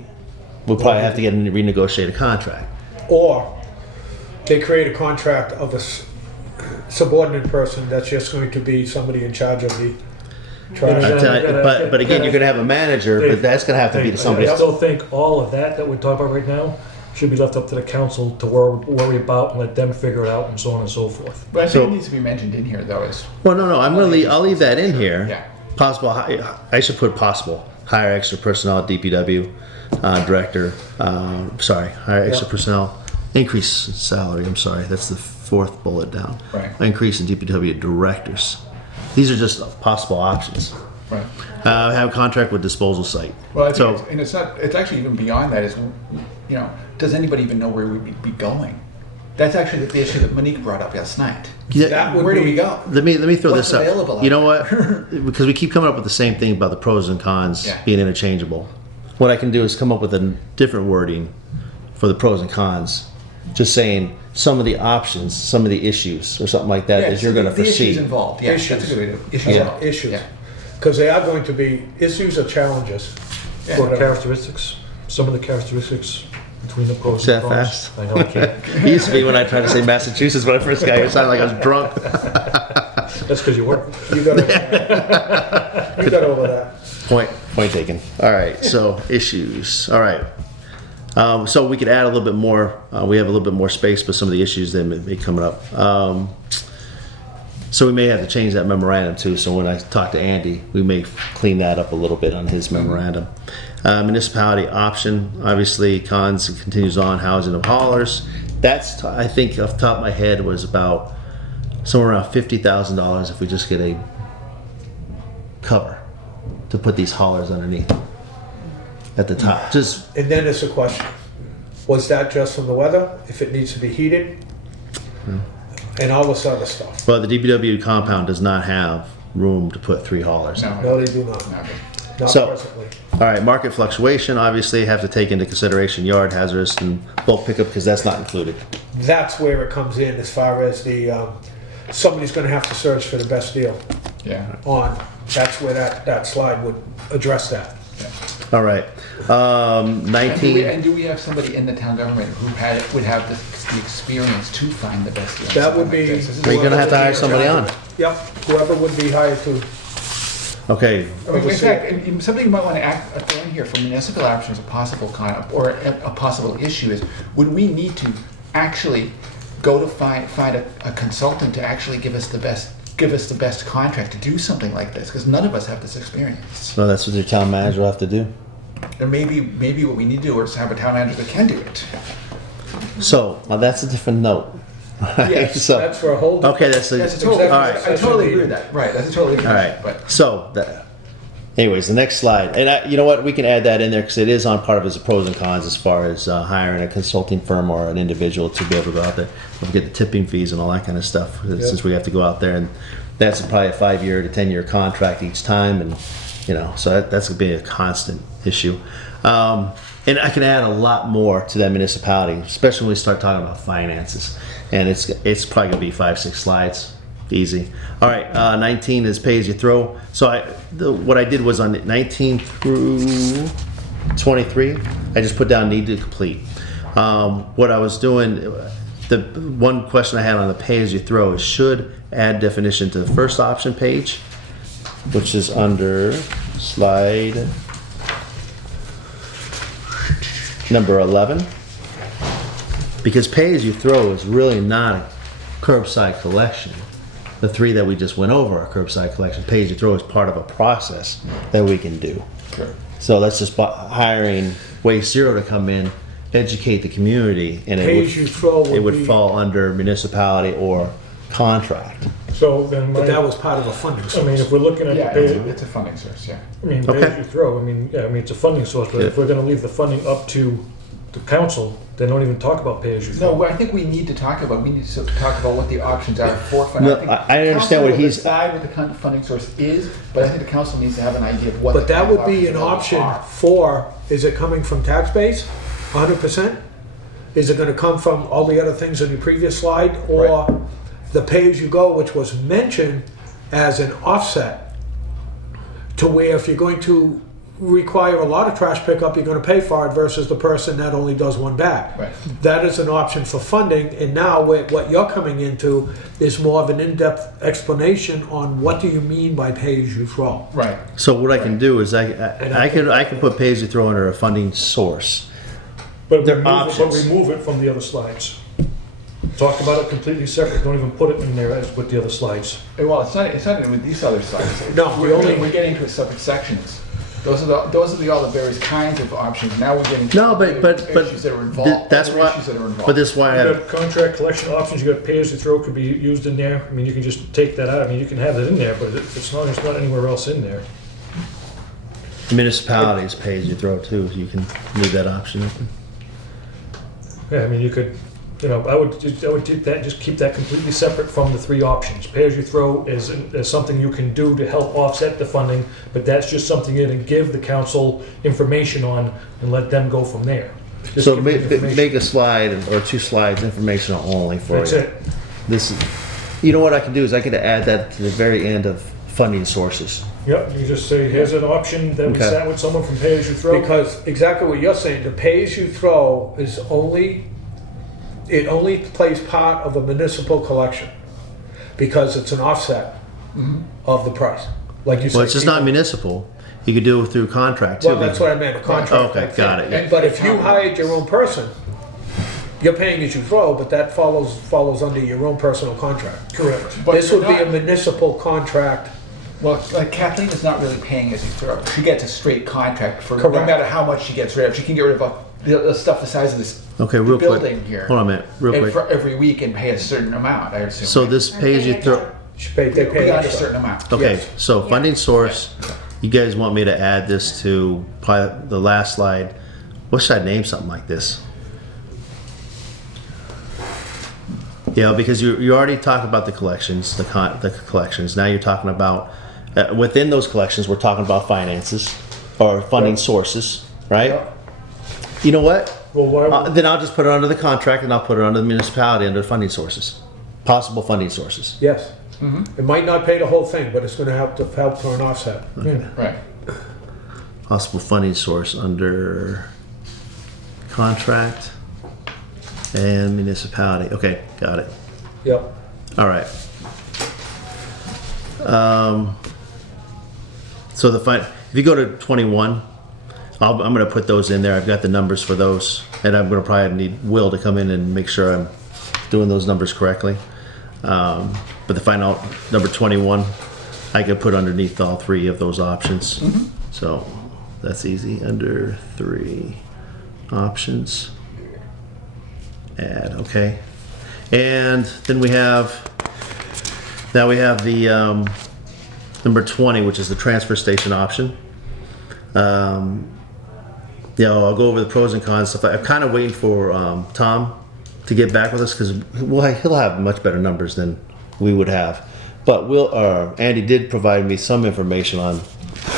would probably have to get a renegotiated contract. Or they create a contract of a subordinate person that's just going to be somebody in charge of the trash. Yeah. But again, you're going to have a manager, but that's going to have to be to somebody I else. still think all of that we're talking about right now should be left up to the council to worry about and let them figure it out and so on and so forth. But I think So- it needs to be mentioned in here though is Well, no, I'll leave that in here. Yeah. Possible. I should put possible. Hire extra personnel at DPW director. Hire extra Yeah. personnel. Increase salary. I'm sorry. That's the 4th bullet down. Right. Increase in DPW directors. These are just possible options. right. Have a contract with disposal site. Well, I think So it's, and it's not. It's actually even beyond that. Is does anybody even know where we would be going? That's actually the issue that Monique brought up last night. yeah, That would Where do be- we go? let me throw What's this up. available out You know what? Because we keep coming up with the same thing about the pros and cons Yeah. being interchangeable. What I can do is come up with a different wording for the pros and cons. Just saying some of the options, some of the issues, or something like that Yeah, that you're going to the issues foresee. involved. Yeah, that's a Issues. good way to issues Yeah. involved. Issues. Yeah. Because they are going to be issues or challenges. Yeah. What characteristics, some of the characteristics between the pros Say and that cons. fast. I know I can't. It used to be when I tried to say Massachusetts when I first got here. It sounded like I was drunk. That's because you were. You got you got over that. Point taken. All right. So issues. All right. So we could add a little bit more. We have a little bit more space, but some of the issues that may be coming up. So we may have to change that memorandum too. So when I talk to Andy, we may clean that up a little bit on his memorandum. Municipality option, obviously, cons continues on housing of haulers. That's I think off the top of my head was about somewhere around $50,000 if we just get a cover to put these haulers underneath at the top. Just And then it's a question, was that just from the weather, if it needs to be heated? And all this other stuff. but the DPW compound does not have room to put 3 haulers. No. No, they do not. No. Not So- presently. All right, market fluctuation, obviously have to take into consideration yard hazardous and bulk pickup because that's not included. That's where it comes in as far as the, somebody's gonna have to search for the best deal Yeah. on. That's where that slide would address that. All right, And 19. do we have somebody in the town government who would have the experience to find the best deal? That would be. This is- We're gonna have to hire somebody on. Yep, whoever would be hired to Okay, I mean, in fact, something you might want to throw in here for municipal options, a possible or a possible issue is, would we need to actually go to find a consultant to actually give us the best contract to do something like this? Because none of us have this experience. so that's what your town manager will have to do. And maybe what we need to do is have a town manager that can do it. So, that's a different note. Yes, So, That's for a whole. okay, that's That's a the, totally, all right. I totally agree with that. Right, that's a totally All different right. issue, but So, anyways, the next slide, and you know what? We can add that in there because it is on part of his pros and cons as far as hiring a consulting firm or an individual to be able to go out there and get the tipping fees and all that kind of stuff. Since we have to go out there, and that's probably a 5-year to 10-year contract each time, and so that's gonna be a constant issue. And I can add a lot more to that municipality, especially when we start talking about finances. And it's probably gonna be 5-6 slides, easy. All right, 19 is pay as you throw. So what I did was on 19 through 23, I just put down need to complete. What I was doing, the one question I had on the pay as you throw is should add definition to the first option page, which is under slide number 11, because pay as you throw is really not a curbside collection. The 3 that we just went over are curbside collection. Pay as you throw is part of a process that we can do. sure. So that's just hiring Waste Zero to come in, educate the community, and Pay as you throw it would be- fall under municipality or contract. So then, But that was part of a funding I source. mean, if we're looking at Yeah, the it's a funding source, yeah. I mean, Okay. pay as you throw, it's a funding source, but if Yeah. we're gonna leave the funding up to the council, then don't even talk about pay as you throw. No, I think we need to talk about what the options are for funding. No, think I understand what council will he's- decide what the funding source is, but I think the council needs to have an idea of what. But the that kind of would be an options option are. for, is it coming from tax base, 100%? Is it gonna come from all the other things on your previous slide? Or the pay-as-you-go, which was mentioned as an offset, to where if you're going to require a lot of trash pickup, you're gonna pay for it versus the person that only does one bag. Right. That is an option for funding, and now what you're coming into is more of an in-depth explanation on what do you mean by pay-as-you-throw. Right. So what I can do is I can put pay as you throw under a funding source. But They're remove options. remove it from the other slides. Talk about it completely separate, don't even put it in there as with the other slides. Well, it's not with these other slides. No, we're getting to separate sections. Those are all the various kinds of options. Now we're getting to No, but issues that are involved. that's other why. issues that are involved. But this is why I You have. got contract collection options, you got pay as you throw could be used in there. I mean, you can just take that out. I mean, you can have it in there, but it's not anywhere else in there. Municipalities pay as you throw too. You can leave that option open. Yeah, I mean, you could, I would do that, just keep that completely separate from the 3 options. Pay as you throw is something you can do to help offset the funding, but that's just something you're gonna give the council information on and let them go from there. Just So give them information. make a slide or 2 slides informational only for That's you. it. This is, you know what I can do is I can add that to the very end of funding sources. Yep, you just say, here's an option, then we Okay. sat with someone from pay as you throw. Because exactly what you're saying, the pay-as-you-throw is it only plays part of a municipal collection because it's an offset of the price. Like you said. Well, it's just not municipal. You could do it through contract too. Well, that's what I meant, a contract. Okay, type got thing. it. But if you hired your own person, you're paying as you throw, but that follows under your own personal contract. Correct. But This you're would be a not- municipal contract. Well, like Kathleen is not really paying as you throw. She gets a straight contract for no Correct. matter how much she gets rid of. She can get rid of the stuff the size of this Okay, real quick. building here. Hold on a minute, real and quick. for every week and pay a certain amount, I assume. So this pay as you throw. They pay beyond a extra. certain amount. Okay, Yes. so funding source. You guys want me to add this to probably the last slide? What should I name something like this? Yeah, because you already talked about the collections, the collections. Now you're talking about within those collections, we're talking about finances or funding sources, right? Yeah. You know what? Well, why, Then I'll just put it under the contract and I'll put it under the municipality under funding sources, possible funding sources. Yes. It might not pay the whole thing, but it's gonna help for an offset. Right. Possible funding source under contract and municipality. Okay, got it. Yep. All right. So if you go to 21, I'm going to put those in there. I've got the numbers for those, and I'm going to probably need Will to come in and make sure I'm doing those numbers correctly. But the final number 21, I could put underneath all three of those options. So that's easy. Under 3 options. Add, okay. And then we have the number 20, which is the transfer station option. I'll go over the pros and cons stuff. I'm kind of waiting for Tom to get back with us because he'll have much better numbers than we would have. But Andy did provide me some information on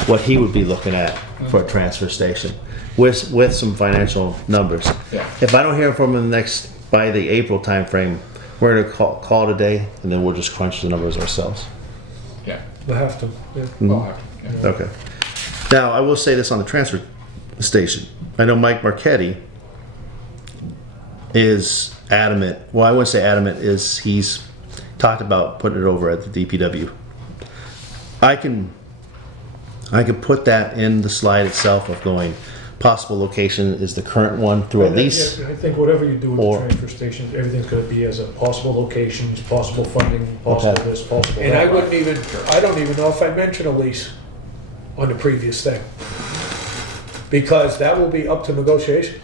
what he would be looking at for a transfer station with some financial numbers. Yeah. If I don't hear from him by the April timeframe, we're gonna call today, and then we'll just crunch the numbers ourselves. Yeah. We'll have to. Yeah. We'll have to, yeah. Okay. Now, I will say this on the transfer station. I know Mike Marchetti is adamant. Well, I wouldn't say adamant, he's talked about putting it over at the DPW. I can put that in the slide itself of going, possible location is the current one through a lease. I think whatever you do with Or- the transfer station, everything's gonna be as a possible locations, possible funding, possible Okay. this, possible And that. I don't even know if I mentioned a lease on the previous thing. Because that will be up to negotiation.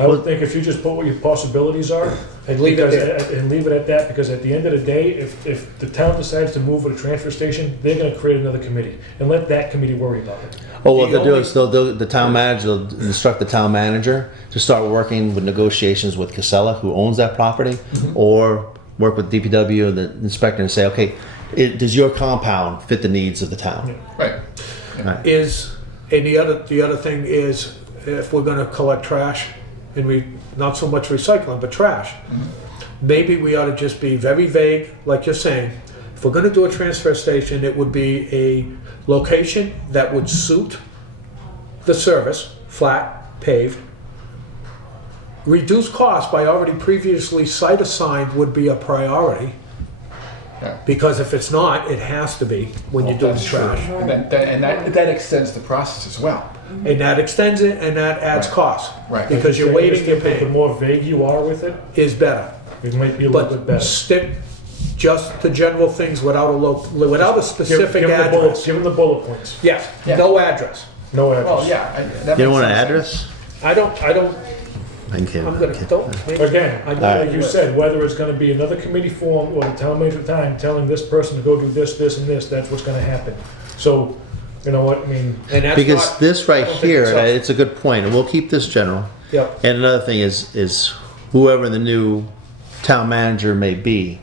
I would think if you just put what your possibilities are, And leave it there. and leave it at that, because at the end of the day, if the town decides to move with a transfer station, they're gonna create another committee, and let that committee worry about it. Oh, what The they'll do only- is the town manager will instruct the town manager to start working with negotiations with Casella, who owns that property, or work with DPW and the inspector and say, okay, does your compound fit the needs of the town? Right. Right. And the other thing is, if we're gonna collect trash, and not so much recycling, but trash, maybe we ought to just be very vague, like you're saying. If we're gonna do a transfer station, it would be a location that would suit the service, flat, paved. Reduce cost by already previously site assigned would be a priority, Yeah. because if it's not, it has to be when you're doing That's true. trash. And that extends the process as well. And that extends it, and that adds Right. cost. Right. Because you're I waiting, just you're think that the paying, more vague you are with it, is better. it might be a little bit But better. stick just to general things without a specific Give 'em the bullets, address. give them the bullet points, Yes, Yeah. no address. no address. Well, yeah. You don't want an address? I don't, I can't. I'm gonna, don't. Again, I know like you you will. said, whether it's gonna be another committee formed or the town manager at the time telling this person to go do this, this, and this, that's what's gonna happen. So, you know what, I mean, And that's Because not, this right don't think here, it's up. it's a good point, and we'll keep this general. yep, And another thing is whoever the new town manager may be,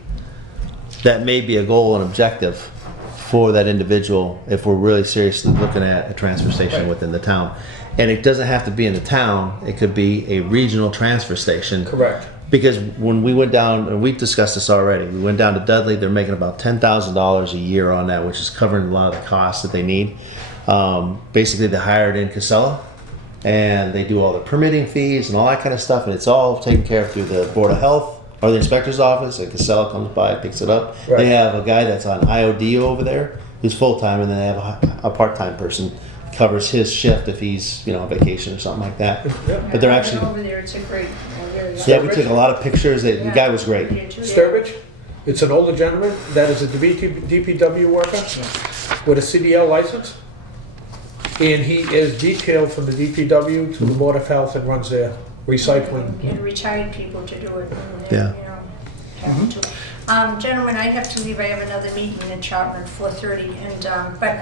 that may be a goal and objective for that individual if we're really seriously looking at a transfer station Right. within the town. And it doesn't have to be in the town, it could be a regional transfer station. correct. Because when we went down, and we've discussed this already, we went down to Dudley, they're making about $10,000 a year on that, which is covering a lot of the costs that they need. Basically, they hired in Casella, and they do all the permitting fees and all that kind of stuff, and it's all taken care of through the Board of Health or the inspector's office, and Casella comes by, picks it up. Right. They have a guy that's on IOD over there, who's full-time, and then they have a part-time person covers his shift if he's, on vacation or something like that. But they're I've actually, been over there, it's a great, I really like yeah, it. we took a lot of pictures. The guy was great. You too, yeah. Sturbridge, it's an older gentleman that is a DPW worker with a CDL license. And he is detailed from the DPW to the Board of Health and runs their recycling. Get retired people to do it. Yeah. Have to. Gentlemen, I have to leave, I have another meeting in Charlton at 4:30, and, but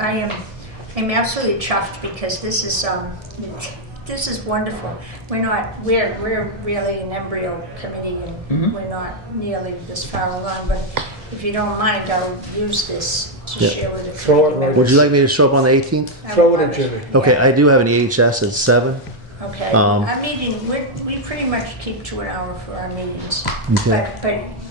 I'm absolutely chuffed because this is wonderful. We're really an embryo committee, and we're not nearly this far along, but if you don't mind, I'll use this to Yeah. share with the Throw it committee right- Would you like me to show up on the 18th? members. Throw it at Jimmy. Okay, Yeah. I do have an EHS at 7. Okay, Um, our meeting, we pretty much keep to an hour for our meetings. Okay.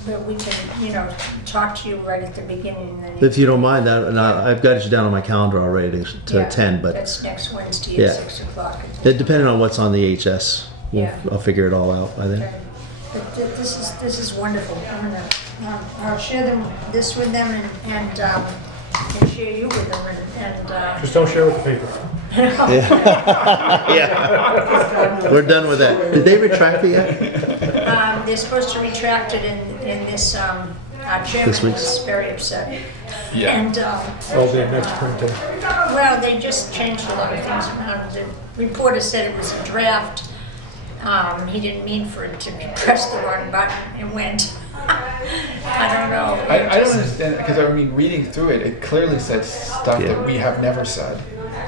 But we can, talk to you right at the beginning and then. If you don't mind, I've got you down on my calendar already to Yeah, attend, but That's next Wednesday Yeah. at 6 o'clock. I think. depending on what's on the EHS, Yeah. I'll figure it all out by then. Okay. But this is wonderful. I'll share this with them and and share you with them and Just don't share with the paper. Yeah. We're done with that. Did they retract it yet? they're supposed to retract it in this, our chairman This week's? was very upset. Yeah. And, Oh, their next printing. well, they just changed a lot of things around. The reporter said it was a draft. He didn't mean for it to press the wrong button. It went. I don't know. I don't understand, because I mean, reading through it, it clearly says stuff Yeah. that we have never said.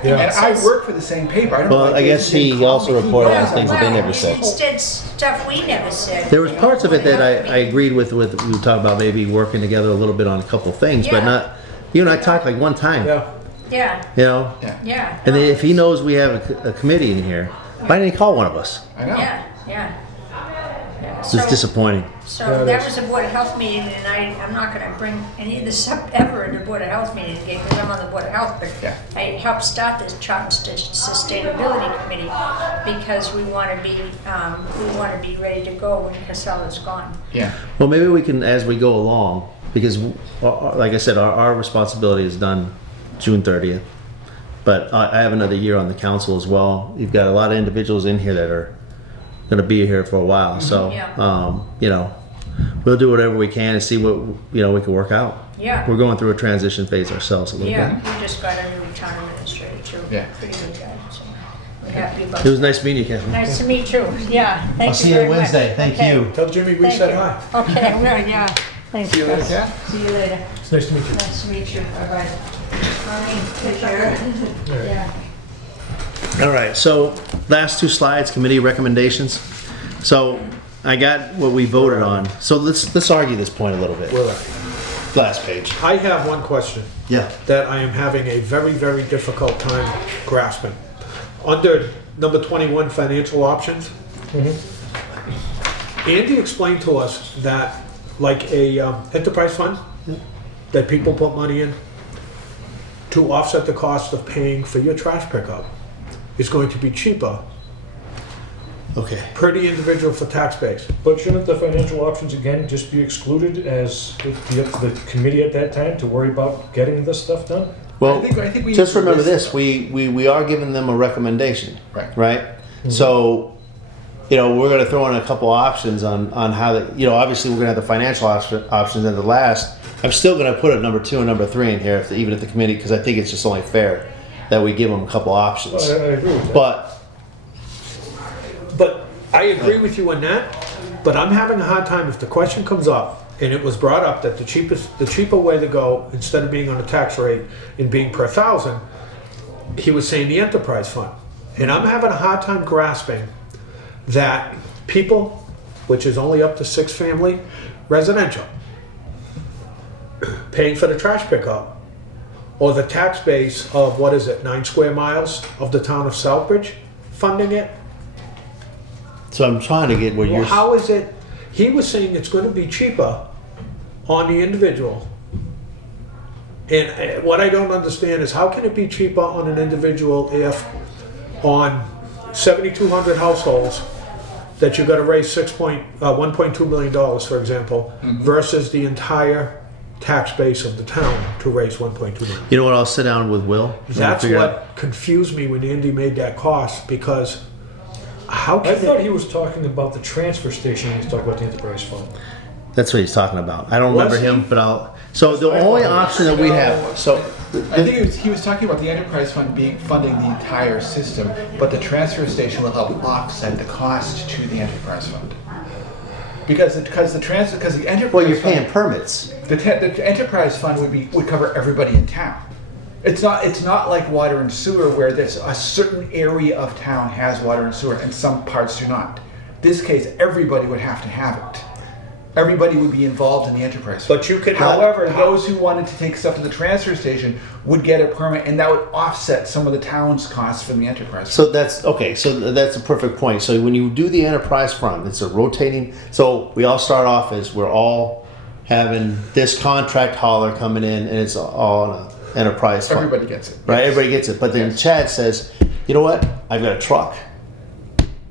Yeah. And I work for the same paper. I don't know Well, why I guess they didn't he call also me. reported on knows things that they I'm never wrong. said. Instead, stuff we never said. There was parts of it that I agreed with we talked about maybe working together a little bit on a couple of things, but Yeah. not, you and I talked like one time, Yeah. Yeah, you know? Yeah, yeah. And then if he knows we have a committee in here, why didn't he call one of us? I know. Yeah, yeah. It's just disappointing. So Yeah, it that is. was a Board of Health meeting, and I'm not gonna bring any of this up ever in the Board of Health meeting again, because I'm on the Board of Health, but Yeah. I helped start this Chart and Sustainability Committee, because we wanna be ready to go when Casella's gone. Yeah. Well, maybe we can, as we go along, because like I said, our responsibility is done June 30th. But I have another year on the council as well. You've got a lot of individuals in here that are going to be here for a while. So, Yeah. you know, we'll do whatever we can and see what, you know, we can work out. Yeah. We're going through a transition phase ourselves a little Yeah, bit. we just got a new town administrator too. Yeah. Pretty good guy, so we're happy about It was nice meeting you, Catherine. Nice to meet you, yeah, thank you I'll see you very much. Wednesday. Thank Okay. you. Tell Jimmy we Thank said you. hi. Okay, well, yeah, thanks. See you later, guys. Kat. See you later. It's nice to meet you. Nice to meet you, bye-bye. Take care. Yeah. All right, so last two slides, committee recommendations. So I got what we voted on. So let's argue this point a little bit. Where are Last page. I have one question Yeah. that I am having a very, very difficult time grasping. Under number 21, financial options, Andy explained to us that like a enterprise fund that people put money in to offset the cost of paying for your trash pickup is going to be cheaper Okay. per the individual for tax base. But shouldn't the financial options again just be excluded as it be up to the committee at that time to worry about getting this stuff done? Well, I think we just need to remember list this, we are giving them a recommendation. Right. Right? So, you know, we're gonna throw in a couple options on how that, you know, obviously we're gonna have the financial options at the last. I'm still gonna put a number 2 and number 3 in here, even at the committee, because I think it's just only fair that we give them a couple options. I agree with that. But, I agree with you on that, but I'm having a hard time if the question comes up and it was brought up that the cheaper way to go, instead of being on a tax rate and being per thousand, he was saying the enterprise fund. And I'm having a hard time grasping that people, which is only up to 6 family residential, paying for the trash pickup, or the tax base of, 9 square miles of the town of Southbridge funding it. so I'm trying to get where Well, you're, how is it, he was saying it's gonna be cheaper on the individual. And what I don't understand is how can it be cheaper on an individual if on 7,200 households that you're gonna raise $1.2 million, for example, versus the entire tax base of the town to raise 1.2 million? you know what, I'll sit down with Will. and That's figure out- what confused me when Andy made that cost, because how I can thought it, he was talking about the transfer station when he was talking about the enterprise fund. That's what he's talking about. I don't remember Was he? him, but so the only option that we have, so. I think he was talking about the enterprise fund funding the entire system, but the transfer station will help offset the cost to the enterprise fund. Because the enterprise Well, you're fund, paying permits. the enterprise fund would cover everybody in town. It's not like water and sewer where there's a certain area of town has water and sewer and some parts do not. This case, everybody would have to have it. Everybody would be involved in the enterprise fund. But you could- However, those who wanted to take stuff to the transfer station would get a permit, and that would offset some of the town's costs from the enterprise fund. So that's, okay, so that's a perfect point. So when you do the enterprise fund, it's a rotating, so we all start off as we're all having this contract hauler coming in and it's all on an enterprise fund. Everybody gets it. Right, everybody gets it. But then Yes. Chad says, you know what, I've got a truck.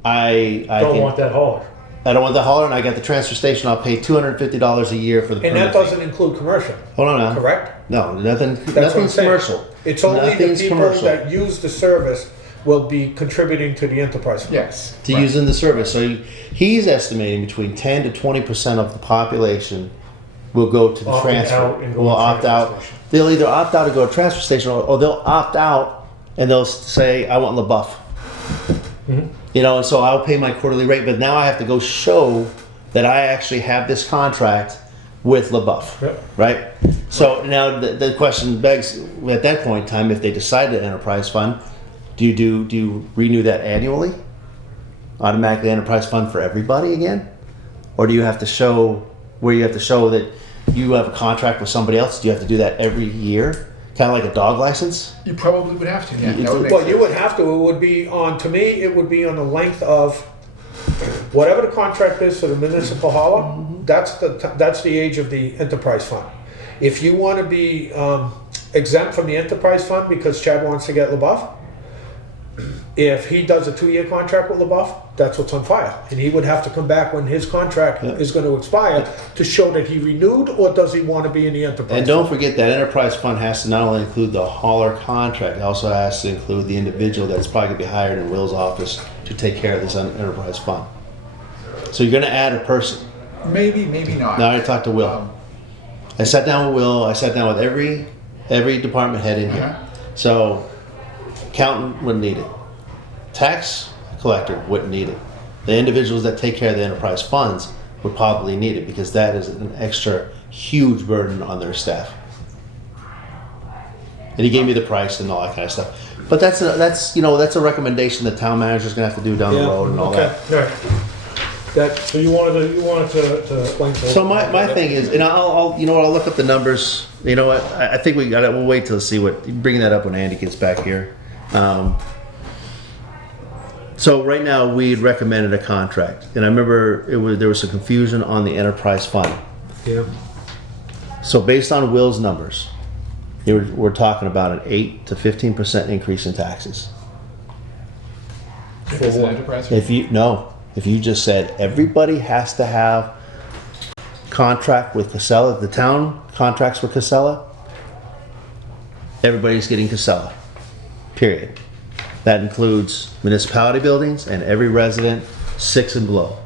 I Don't can, want that hauler. I don't want the hauler, and I got the transfer station. I'll pay $250 a year for the And permit that fee. doesn't include commercial, Hold on now. correct? No, nothing. That's what I'm Nothing's saying. commercial. It's only the Nothing's people commercial. that use the service will be contributing to the enterprise fund. Yes. To right. using the service. So he's estimating between 10 to 20% of the population will go to the Opting transfer. out and going Will to opt transfer out. station. They'll either opt out to go to transfer station, or they'll opt out and they'll say, I want LaBeouf. Mhm. You know, and so I'll pay my quarterly rate, but now I have to go show that I actually have this contract with LaBeouf. Yep. Right? So now the question begs, at that point in time, if they decide to enterprise fund, do you renew that annually? Automatically enterprise fund for everybody again? Or do you have to show where you have to show that you have a contract with somebody else? Do you have to do that every year? Kind of like a dog license? You probably would have to. Yeah. You- That would make Well, sense. you would have to, it would be on, to me, it would be on the length of whatever the contract is for the municipal hauler, that's the age of the enterprise fund. If you want to be exempt from the enterprise fund because Chad wants to get LaBeouf, if he does a 2-year contract with LaBeouf, that's what's on file. And he would have to come back when his contract is going to expire to show that he renewed, or does he want to be in the enterprise And don't fund? forget that enterprise fund has to not only include the hauler contract, it also has to include the individual that's probably going to be hired in Will's office to take care of this enterprise fund. So you're going to add a person. Maybe, maybe not. Now I talked to Will. Um, I sat down with Will. I sat down with every department head in here. Uh-huh. So accountant wouldn't need it. Tax collector wouldn't need it. The individuals that take care of the enterprise funds would probably need it because that is an extra huge burden on their staff. And he gave me the price and all that kind of stuff. But that's a recommendation the town manager's gonna have to do down the Yeah, road and all okay. that. All right, That, so you wanted to. So my thing is, and I'll you know what, I'll look up the numbers. You know what? I think we'll wait till see what, bring that up when Andy gets back here. So right now we'd recommended a contract, and I remember there was some confusion on the enterprise fund. yeah. So based on Will's numbers, we're talking about an 8 to 15% increase in taxes. Is it enterprise? If you just said everybody has to have contract with Casella, the town contracts with Casella, everybody's getting Casella, period. That includes municipality buildings and every resident 6 and below.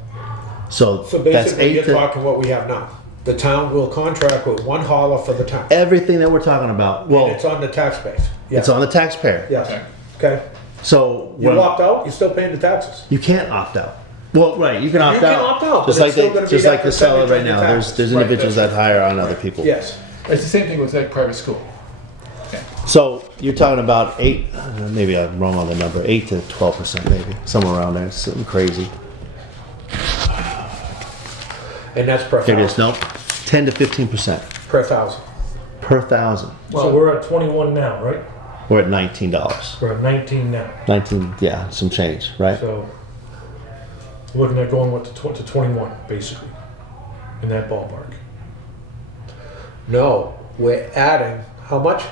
So So that's basically, 8 you're to talking what we have now. The town will contract with one hauler for the town. everything that we're talking about. Well, And it's on the tax base. Yeah. it's on the taxpayer. Yes, Okay. okay. So You what- opt out, you're still paying the taxes. you can't opt out. Well, right, you can opt can out. opt out, just but like it's still gonna be just that like Casella percentage right on your now. taxes. There's Right, individuals that's that hire on other people. Yes. It's the same thing with like private school. Okay. So you're talking about 8, maybe I'm wrong on the number, 8 to 12%, maybe somewhere around there. It's something crazy. And that's per Here it is. thousand. Nope, 10 to 15% Per thousand. per thousand. So we're at 21 now, right? We're at $19. We're at 19 now. 19, yeah, some change, right? So we're looking at going to 21, basically, in that ballpark. No, we're adding, how much?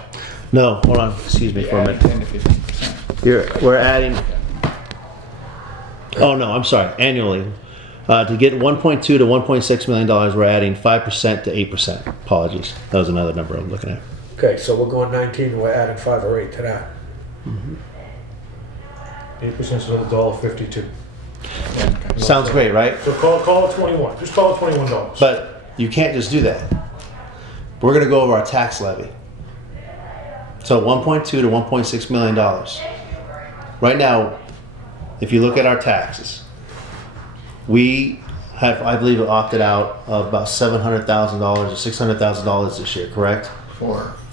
No, hold on. Excuse me for a minute. 10 to 15%. We're adding. Oh no, I'm sorry. Annually, to get 1.2 to 1.6 million dollars, we're adding 5% to 8%. Apologies, that was another number I'm looking at. Okay, so we're going 19, and we're adding 5 or 8 to that. 8% is $1.52. Yeah, okay. Sounds great, right? So call it 21. Just call it $21. But you can't just do that. We're going to go over our tax levy. So 1.2 to 1.6 million dollars. Right now, if you look at our taxes, we have, I believe, opted out of about $700,000 or $600,000 this year, correct?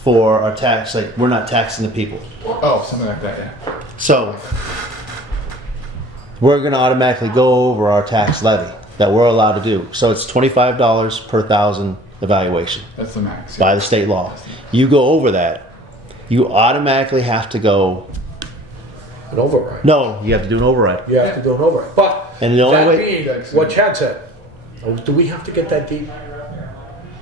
For our tax, like we're not taxing the people. Oh, something like that, yeah. So we're going to automatically go over our tax levy that we're allowed to do. So it's $25 per thousand evaluation That's the max. by the state law. You go over that, you automatically have to go. An override. No, you have to do an override. You have to do an override. But And the only that way- being what Chad said, do we have to get that deep?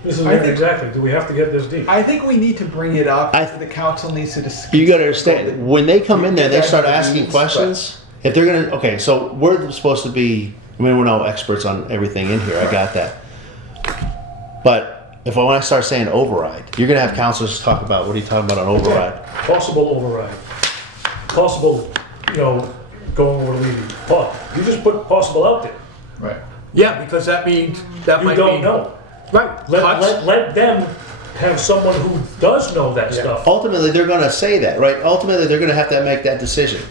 This is I think- exactly. Do we have to get this deep? I think we need to bring it up. I- The council needs to discuss. You got to understand when they come in there, they Get that start in the asking meetings, questions. If they're gonna, okay, so we're supposed to be I mean, we're no experts on everything in here. I got that. But when I start saying override, you're gonna have counselors talk about, what are you talking about on override? Possible override. Possible, going over levy. You just put possible out there. Right. Yeah, because that means, that You might don't mean. know. Right, cuts. Let them have someone who does know that stuff. Ultimately, they're gonna say that, right? Ultimately, they're gonna have to make that decision.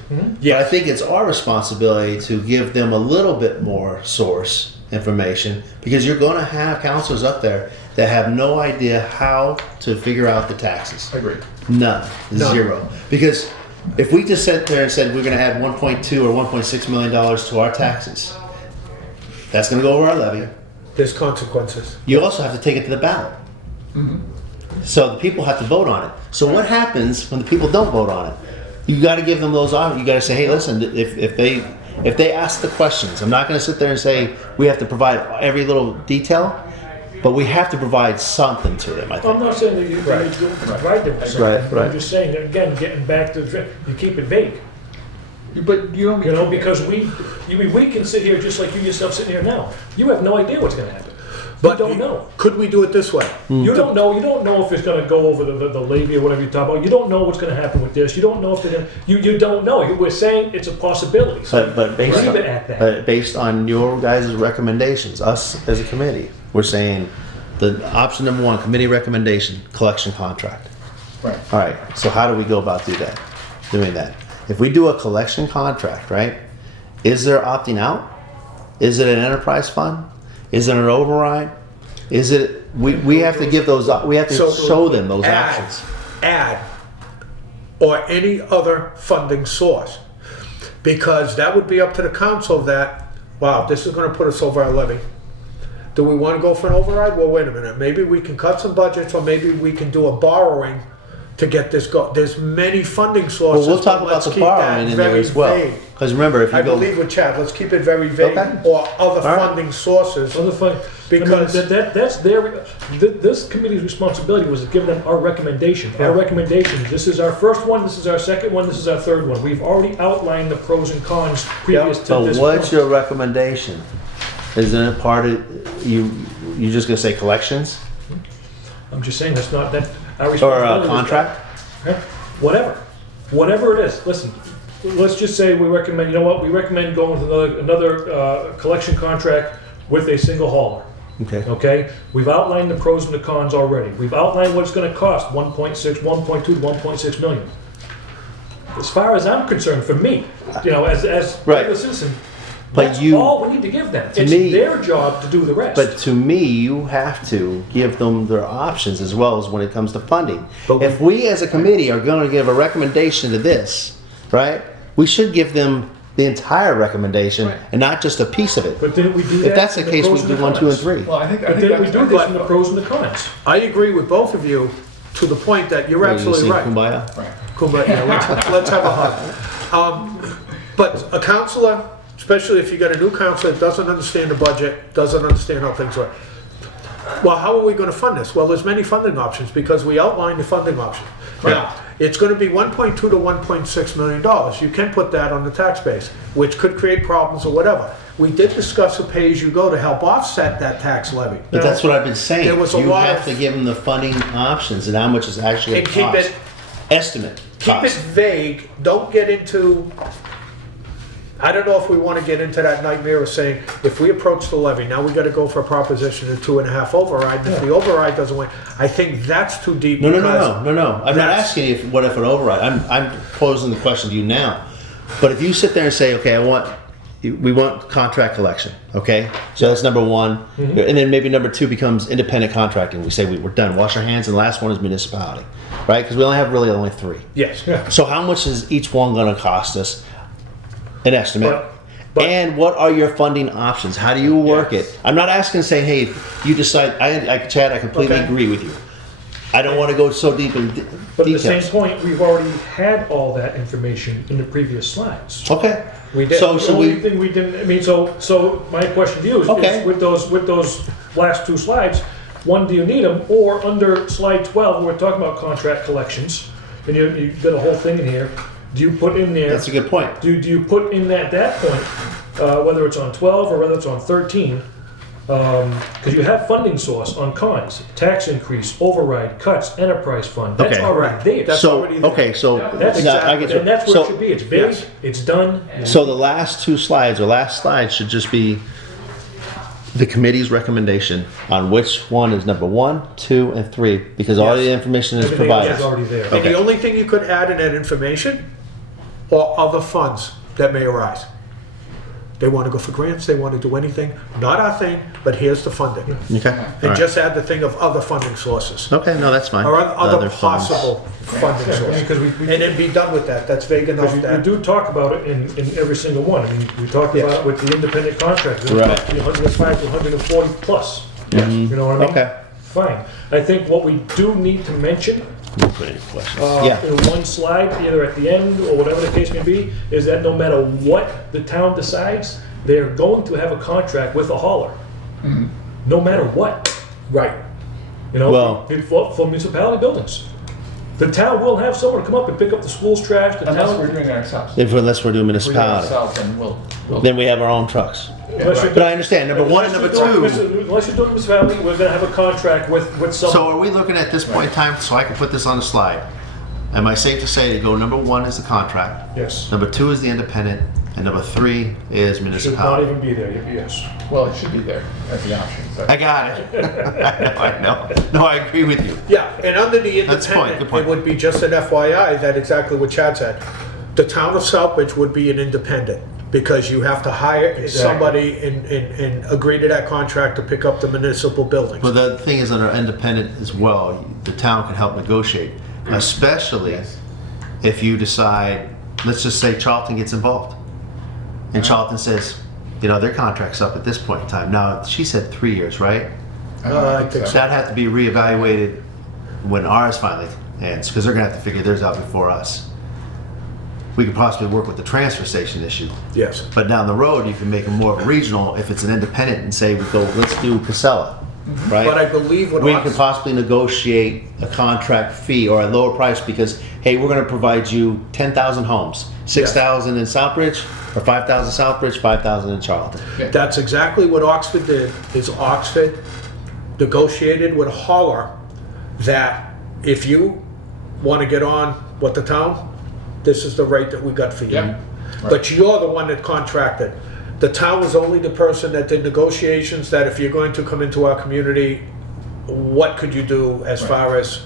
Yeah. But I think it's our responsibility to give them a little bit more source information, because you're gonna have counselors up there that have no idea how to figure out the taxes. I agree. None. None. Zero. Because if we just sat there and said we're gonna add 1.2 or 1.6 million dollars to our taxes, that's gonna go over our levy. There's consequences. You also have to take it to the ballot. So the people have to vote on it. So what happens when the people don't vote on it? You got to give them those options. You got to say, hey, listen, if they ask the questions, I'm not going to sit there and say we have to provide every little detail, but we have to provide something to them, I I'm think. not saying that you provide them with something. Right. I'm just saying, again, getting back to you keep it vague. But you don't. Because we can sit here just like you yourself sitting here now. You have no idea what's going to happen. But you don't know. Could we do it this way? You don't know. You don't know if it's going to go over the levy or whatever you talk about. You don't know what's going to happen with this. You don't know if they're going to. You don't know. We're saying it's a possibility. So But based leave on, it at that. based on your guys' recommendations, us as a committee, we're saying the option number one, committee recommendation, collection contract. Right. All right, so how do we go about doing that? If we do a collection contract, right, is there opting out? Is it an enterprise fund? Is it an override? Is it, we have to give those, we have to show them those options. Add, or any other funding source. Because that would be up to the council that, wow, this is gonna put us over our levy. Do we wanna go for an override? Well, wait a minute, maybe we can cut some budgets, or maybe we can do a borrowing to get this There's many funding Well, sources. we'll talk but about let's the keep that borrowing in there very as well. vague. Because remember, if I you go, believe with Chad, let's keep it very vague, Okay. or other All right. funding sources. Other fun, Because- that's their. This committee's responsibility was to give them our recommendation. Our recommendation. This is our first one. This is our second one. This is our third one. We've already outlined the pros and cons previous to so this. what's point. your recommendation? Isn't it part of, you just gonna say collections? I'm just saying that's not that. Our Or responsibility a is- contract? Okay? Whatever it is. Listen, let's just say we recommend. You know what? We recommend going with another collection contract with a single hauler. Okay. Okay? We've outlined the pros and the cons already. We've outlined what it's going to cost: 1.6, 1.2 to 1.6 million. As far as I'm concerned, for me, as Right. a citizen, But that's you- all we need to give them. It's me- their job to do the rest. But to me, you have to give them their options as well as when it comes to funding. But If we as a committee are going to give a recommendation to this, right, we should give them the entire recommendation Right. and not just a piece of it. But didn't we do that? If that's the in case, we pros do and the 1, 2, and cons? 3. Well, I think But didn't we do that's this in the pros and the cons? I agree with both of you to the point that you're What, you absolutely sing right. Kumbaya? Right. Kumbaya, let's have a hug. But a counselor, especially if you got a new counselor that doesn't understand the budget, doesn't understand how things work. Well, how are we gonna fund this? Well, there's many funding options because we outlined the funding option. Now, it's gonna be 1.2 to 1.6 million dollars. You can put that on the tax base, which could create problems or whatever. We did discuss a pay-as-you-go to help offset that tax levy. But that's what I've been saying. There was a You lot have of- to give them the funding options and how much is actually And the keep cost. it- Estimate Keep it cost. vague, don't get into, I don't know if we wanna get into that nightmare of saying, if we approach the levy, now we gotta go for a proposition of 2.5 override, and if the override doesn't win, I think that's too deep No. because. I'm not that's- asking you what if an override. I'm posing the question to you now. But if you sit there and say, okay, we want contract collection, okay? So that's number one. And then maybe number two becomes independent contracting. We say we're done, wash our hands, and the last one is municipality, right? Because we only three. Yes, So how much is each one gonna cost us? An estimate. But- And what are your funding options? How do you work it? I'm not asking to say, hey, you decide, Chad, I completely Okay. agree with you. I don't wanna go so deep in But at the same details. point, we've already had all that information in the previous slides. Okay. we did. So The should only we, thing we didn't, I mean, so my question to you is Okay. with those last two slides, one, do you need them? Or under slide 12, where we're talking about contract collections, and you got a whole thing in here, do you put in there, that's a good point. do you put in that point, whether it's on 12 or whether it's on 13, because you have funding source on cons, tax increase, override, cuts, enterprise fund. That's Okay. already there. That's So, already there. okay, so, That's now, I get you. and that's where So- it should be. It's big, Yes. it's done. So the last two slides, or last slide, should just be the committee's recommendation on which one is number 1, 2, and 3, because all Yes. the information is Everything else provided. is already there. And Okay. the only thing you could add in that information are other funds that may arise. They want to go for grants, they want to do anything, not our thing, but here's the funding. Okay, all And right. just add the thing of other funding sources, Okay, no, that's fine. or other funds. possible funding sources. Because we And then be done with that, that's vague enough we that, do talk about it in every single one. I mean, we talked Yes. about it with the independent contractors. Right. 105 to 140 plus. You know what I mean? Okay. Fine. I think what we do need to mention Any questions? Yeah, in one slide, either at the end or whatever the case may be, is that no matter what the town decides, they're going to have a contract with a hauler. No matter what, right. you know, Well- for municipality buildings. The town will have someone come up and pick up the school's trash, the Unless town. we're doing it ourselves. unless we're doing If we're doing it municipality, ourselves, then we'll. then we have our own trucks. Unless you're But I understand, number 1 and number 2. Unless you're doing municipality, we're gonna have a contract with someone. So are we looking at this point in time, so I can put this on the slide? Am I safe to say to go number 1 is the contract, Yes. number 2 is the independent, and number 3 is Should not municipality? even be there, yes. Well, it should be there as the option, but. I got it. I know. No, I agree with you. Yeah, and under the That's fine, independent, good point. it would be just an FYI, that exactly what Chad said. The town of Southbridge would be an independent, because you have to hire somebody and agree to that contract to pick up the municipal buildings. But the thing is, under independent as well, the town can help negotiate, especially Yes. if you decide, let's just say Charlton gets involved. And Charlton says, their contract's up at this point in time. Now, she said 3 years, right? I think so. That had to be reevaluated when ours finally ends, because they're gonna have to figure theirs out before us. We could possibly work with the transfer station issue, Yes. but down the road, you can make it more regional if it's an independent and say, let's do Casella, right? But I believe what We Ox- could possibly negotiate a contract fee or a lower price because, hey, we're gonna provide you 10,000 homes, 6,000 in Southbridge, or 5,000 Southbridge, 5,000 in Charlton. That's exactly what Oxford did, is Oxford negotiated with a hauler that if you want to get on with the town, this is the rate that we got for you. Yeah. But you're the one that contracted. The town was only the person that did negotiations, that if you're going to come into our community, what could you do as far as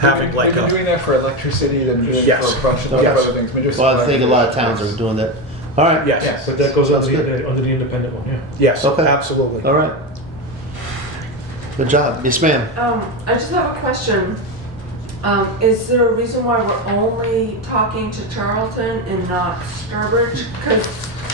having like We've been a, doing that for electricity, they've been doing it Yes. for a bunch of Yes. other things. Well, I think a lot of towns are doing that. All right. yes, Yes. But that goes under Sounds under the independent one, yeah. yes, Okay. absolutely. All right. Good job. Yes, ma'am. I just have a question. Is there a reason why we're only talking to Charlton and not Sturbridge? Because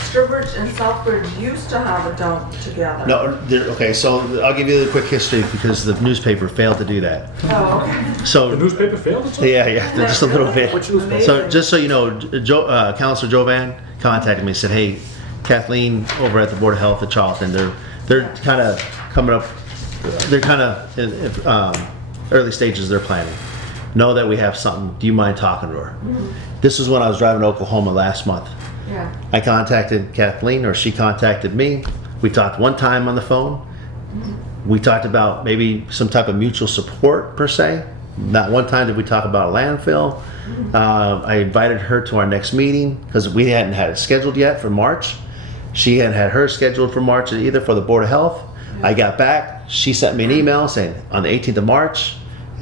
Sturbridge and Southbridge used to have a dump together. No, okay, so I'll give you the quick history because the newspaper failed to do that. Oh, okay. So, The newspaper failed or something? yeah, just a little bit. Which newspaper? So just so you know, Councilor Jovan contacted me and said, hey, Kathleen over at the Board of Health at Charlton, they're kind of coming up, they're kind of in early stages of their planning. Know that we have something, do you mind talking to her? This was when I was driving to Oklahoma last month. Yeah. I contacted Kathleen, or she contacted me. We talked one time on the phone. We talked about maybe some type of mutual support per se. Not one time did we talk about a landfill. I invited her to our next meeting because we hadn't had it scheduled yet for March. She hadn't had hers scheduled for March either for the Board of Health. I got back. She sent me an email saying on the 18th of March.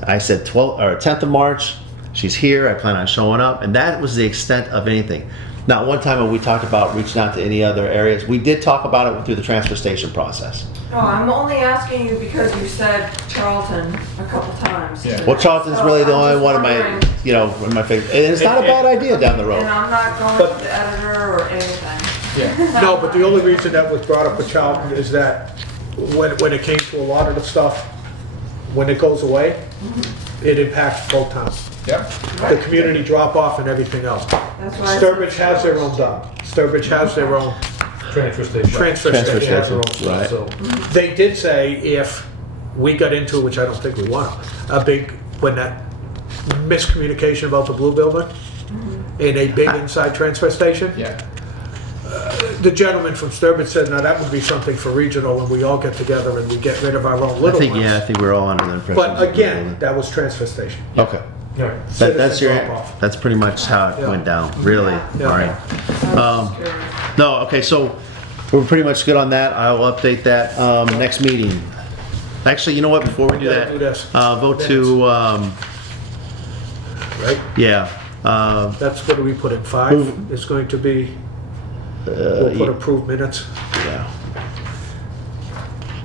I said 10th of March. She's here. I plan on showing up. And that was the extent of anything. Not one time have we talked about reaching out to any other areas. We did talk about it through the transfer station process. No, I'm only asking you because you said Charlton a couple times. Yeah. Well, Charlton's So really the I'm only just one of my, wondering- in my favorite. And it's not a bad idea down the And road. I'm not going But- to the editor or anything. Yeah. No, but the only reason that was brought up with Charlton is that when it came to a lot of the stuff, when it goes away, it impacts both towns. Yep. The community drop off and everything else. That's why I said Sturbridge has their own dump. Sturbridge has their own Transfer station. transfer Transfer station. They have their own station, right. stuff, so. They did say if we got into, which I don't think we want, when that miscommunication about the blue building in a big inside transfer station, Yeah. the gentleman from Sturbridge said, now that would be something for regional, and we all get together and we get rid of our own I little think, ones. yeah, I think we're all under the impression. But again, that was transfer station. Okay. All right. That's your, Citizen drop-off. that's pretty much how it Yeah. went down, really. Yeah. All right. I was curious. No, okay, so we're pretty much good on that. I'll update that. Next meeting. Actually, you know what, before we do Yeah, that, do this. vote to, Right? yeah, That's what do we put in, 5? It's going to be, we'll put approved minutes. yeah.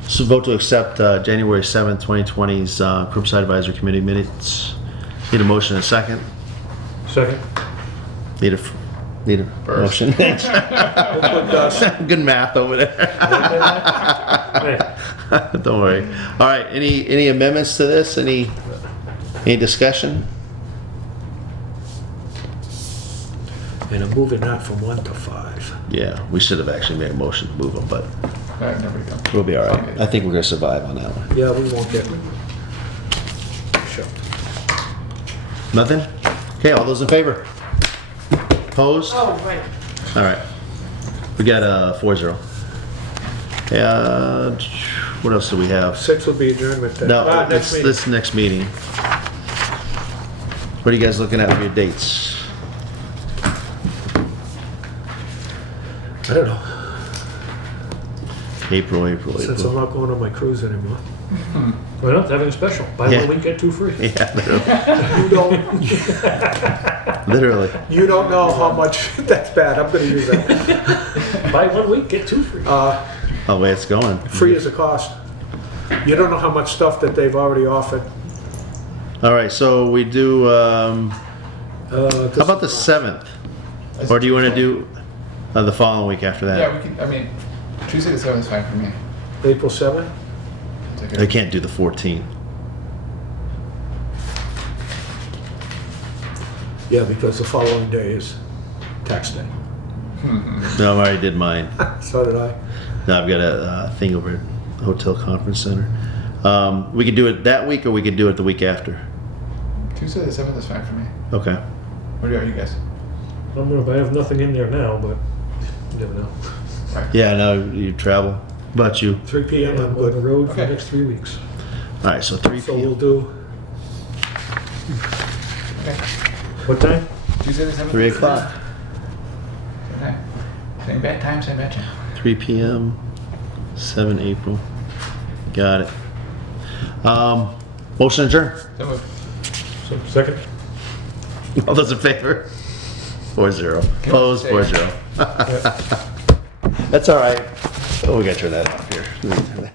So vote to accept January 7th, 2020's Curbside Advisory Committee minutes. Need a motion and a second? Second. Need a First. motion. We'll put, Good math over there. Hey, Don't worry. All right, any amendments to this? Any discussion? and I'm moving that from 1 to 5. Yeah, we should have actually made a motion to move them, but All right, there we go. we'll be all right. Okay. I think we're gonna survive on that one. Yeah, we won't get shoved. Nothing? Okay, all those in favor? Opposed? All Oh, right. right. We got 4-0. What else do we have? 6 will be adjournment then. No, Next meeting. this next meeting. What are you guys looking at for your dates? I don't know, April. since I'm not going on my cruise anymore. we're not having a special. Buy Yeah. one week, get two free. Yeah, You don't, literally. you don't know how much, that's bad, I'm gonna use that. Buy 1 week, get 2 free. Oh, the way it's going. Free as a cost. You don't know how much stuff that they've already offered. All right, so we do, how about the 7th? Or do you want to do the following week after that? Yeah, we can, I mean, Tuesday the 7th is fine for me. April 7th? It's okay. They can't do the 14th. Yeah, because the following day is tax day. No, I already did mine. So did I. No, I've got a thing over at the Hotel Conference Center. We could do it that week, or we could do it the week after. Tuesday the 7th is fine for me. Okay. What about you guys? I have nothing in there now, but you never know. Yeah, no, you travel. How about you? 3 PM, I'm I'm on the good. road for Okay. the next 3 weeks. All right, so 3 So we'll p.m. do, Okay. What time? Tuesday the 7th? 3 o'clock. Okay. Same bad time, same bad channel. 3 p.m. 7 April. Got it. Motion adjourned. So moved. So, second? All those in favor? 4-0. Opposed? 4-0. That's all right. Oh, we gotta turn that off here.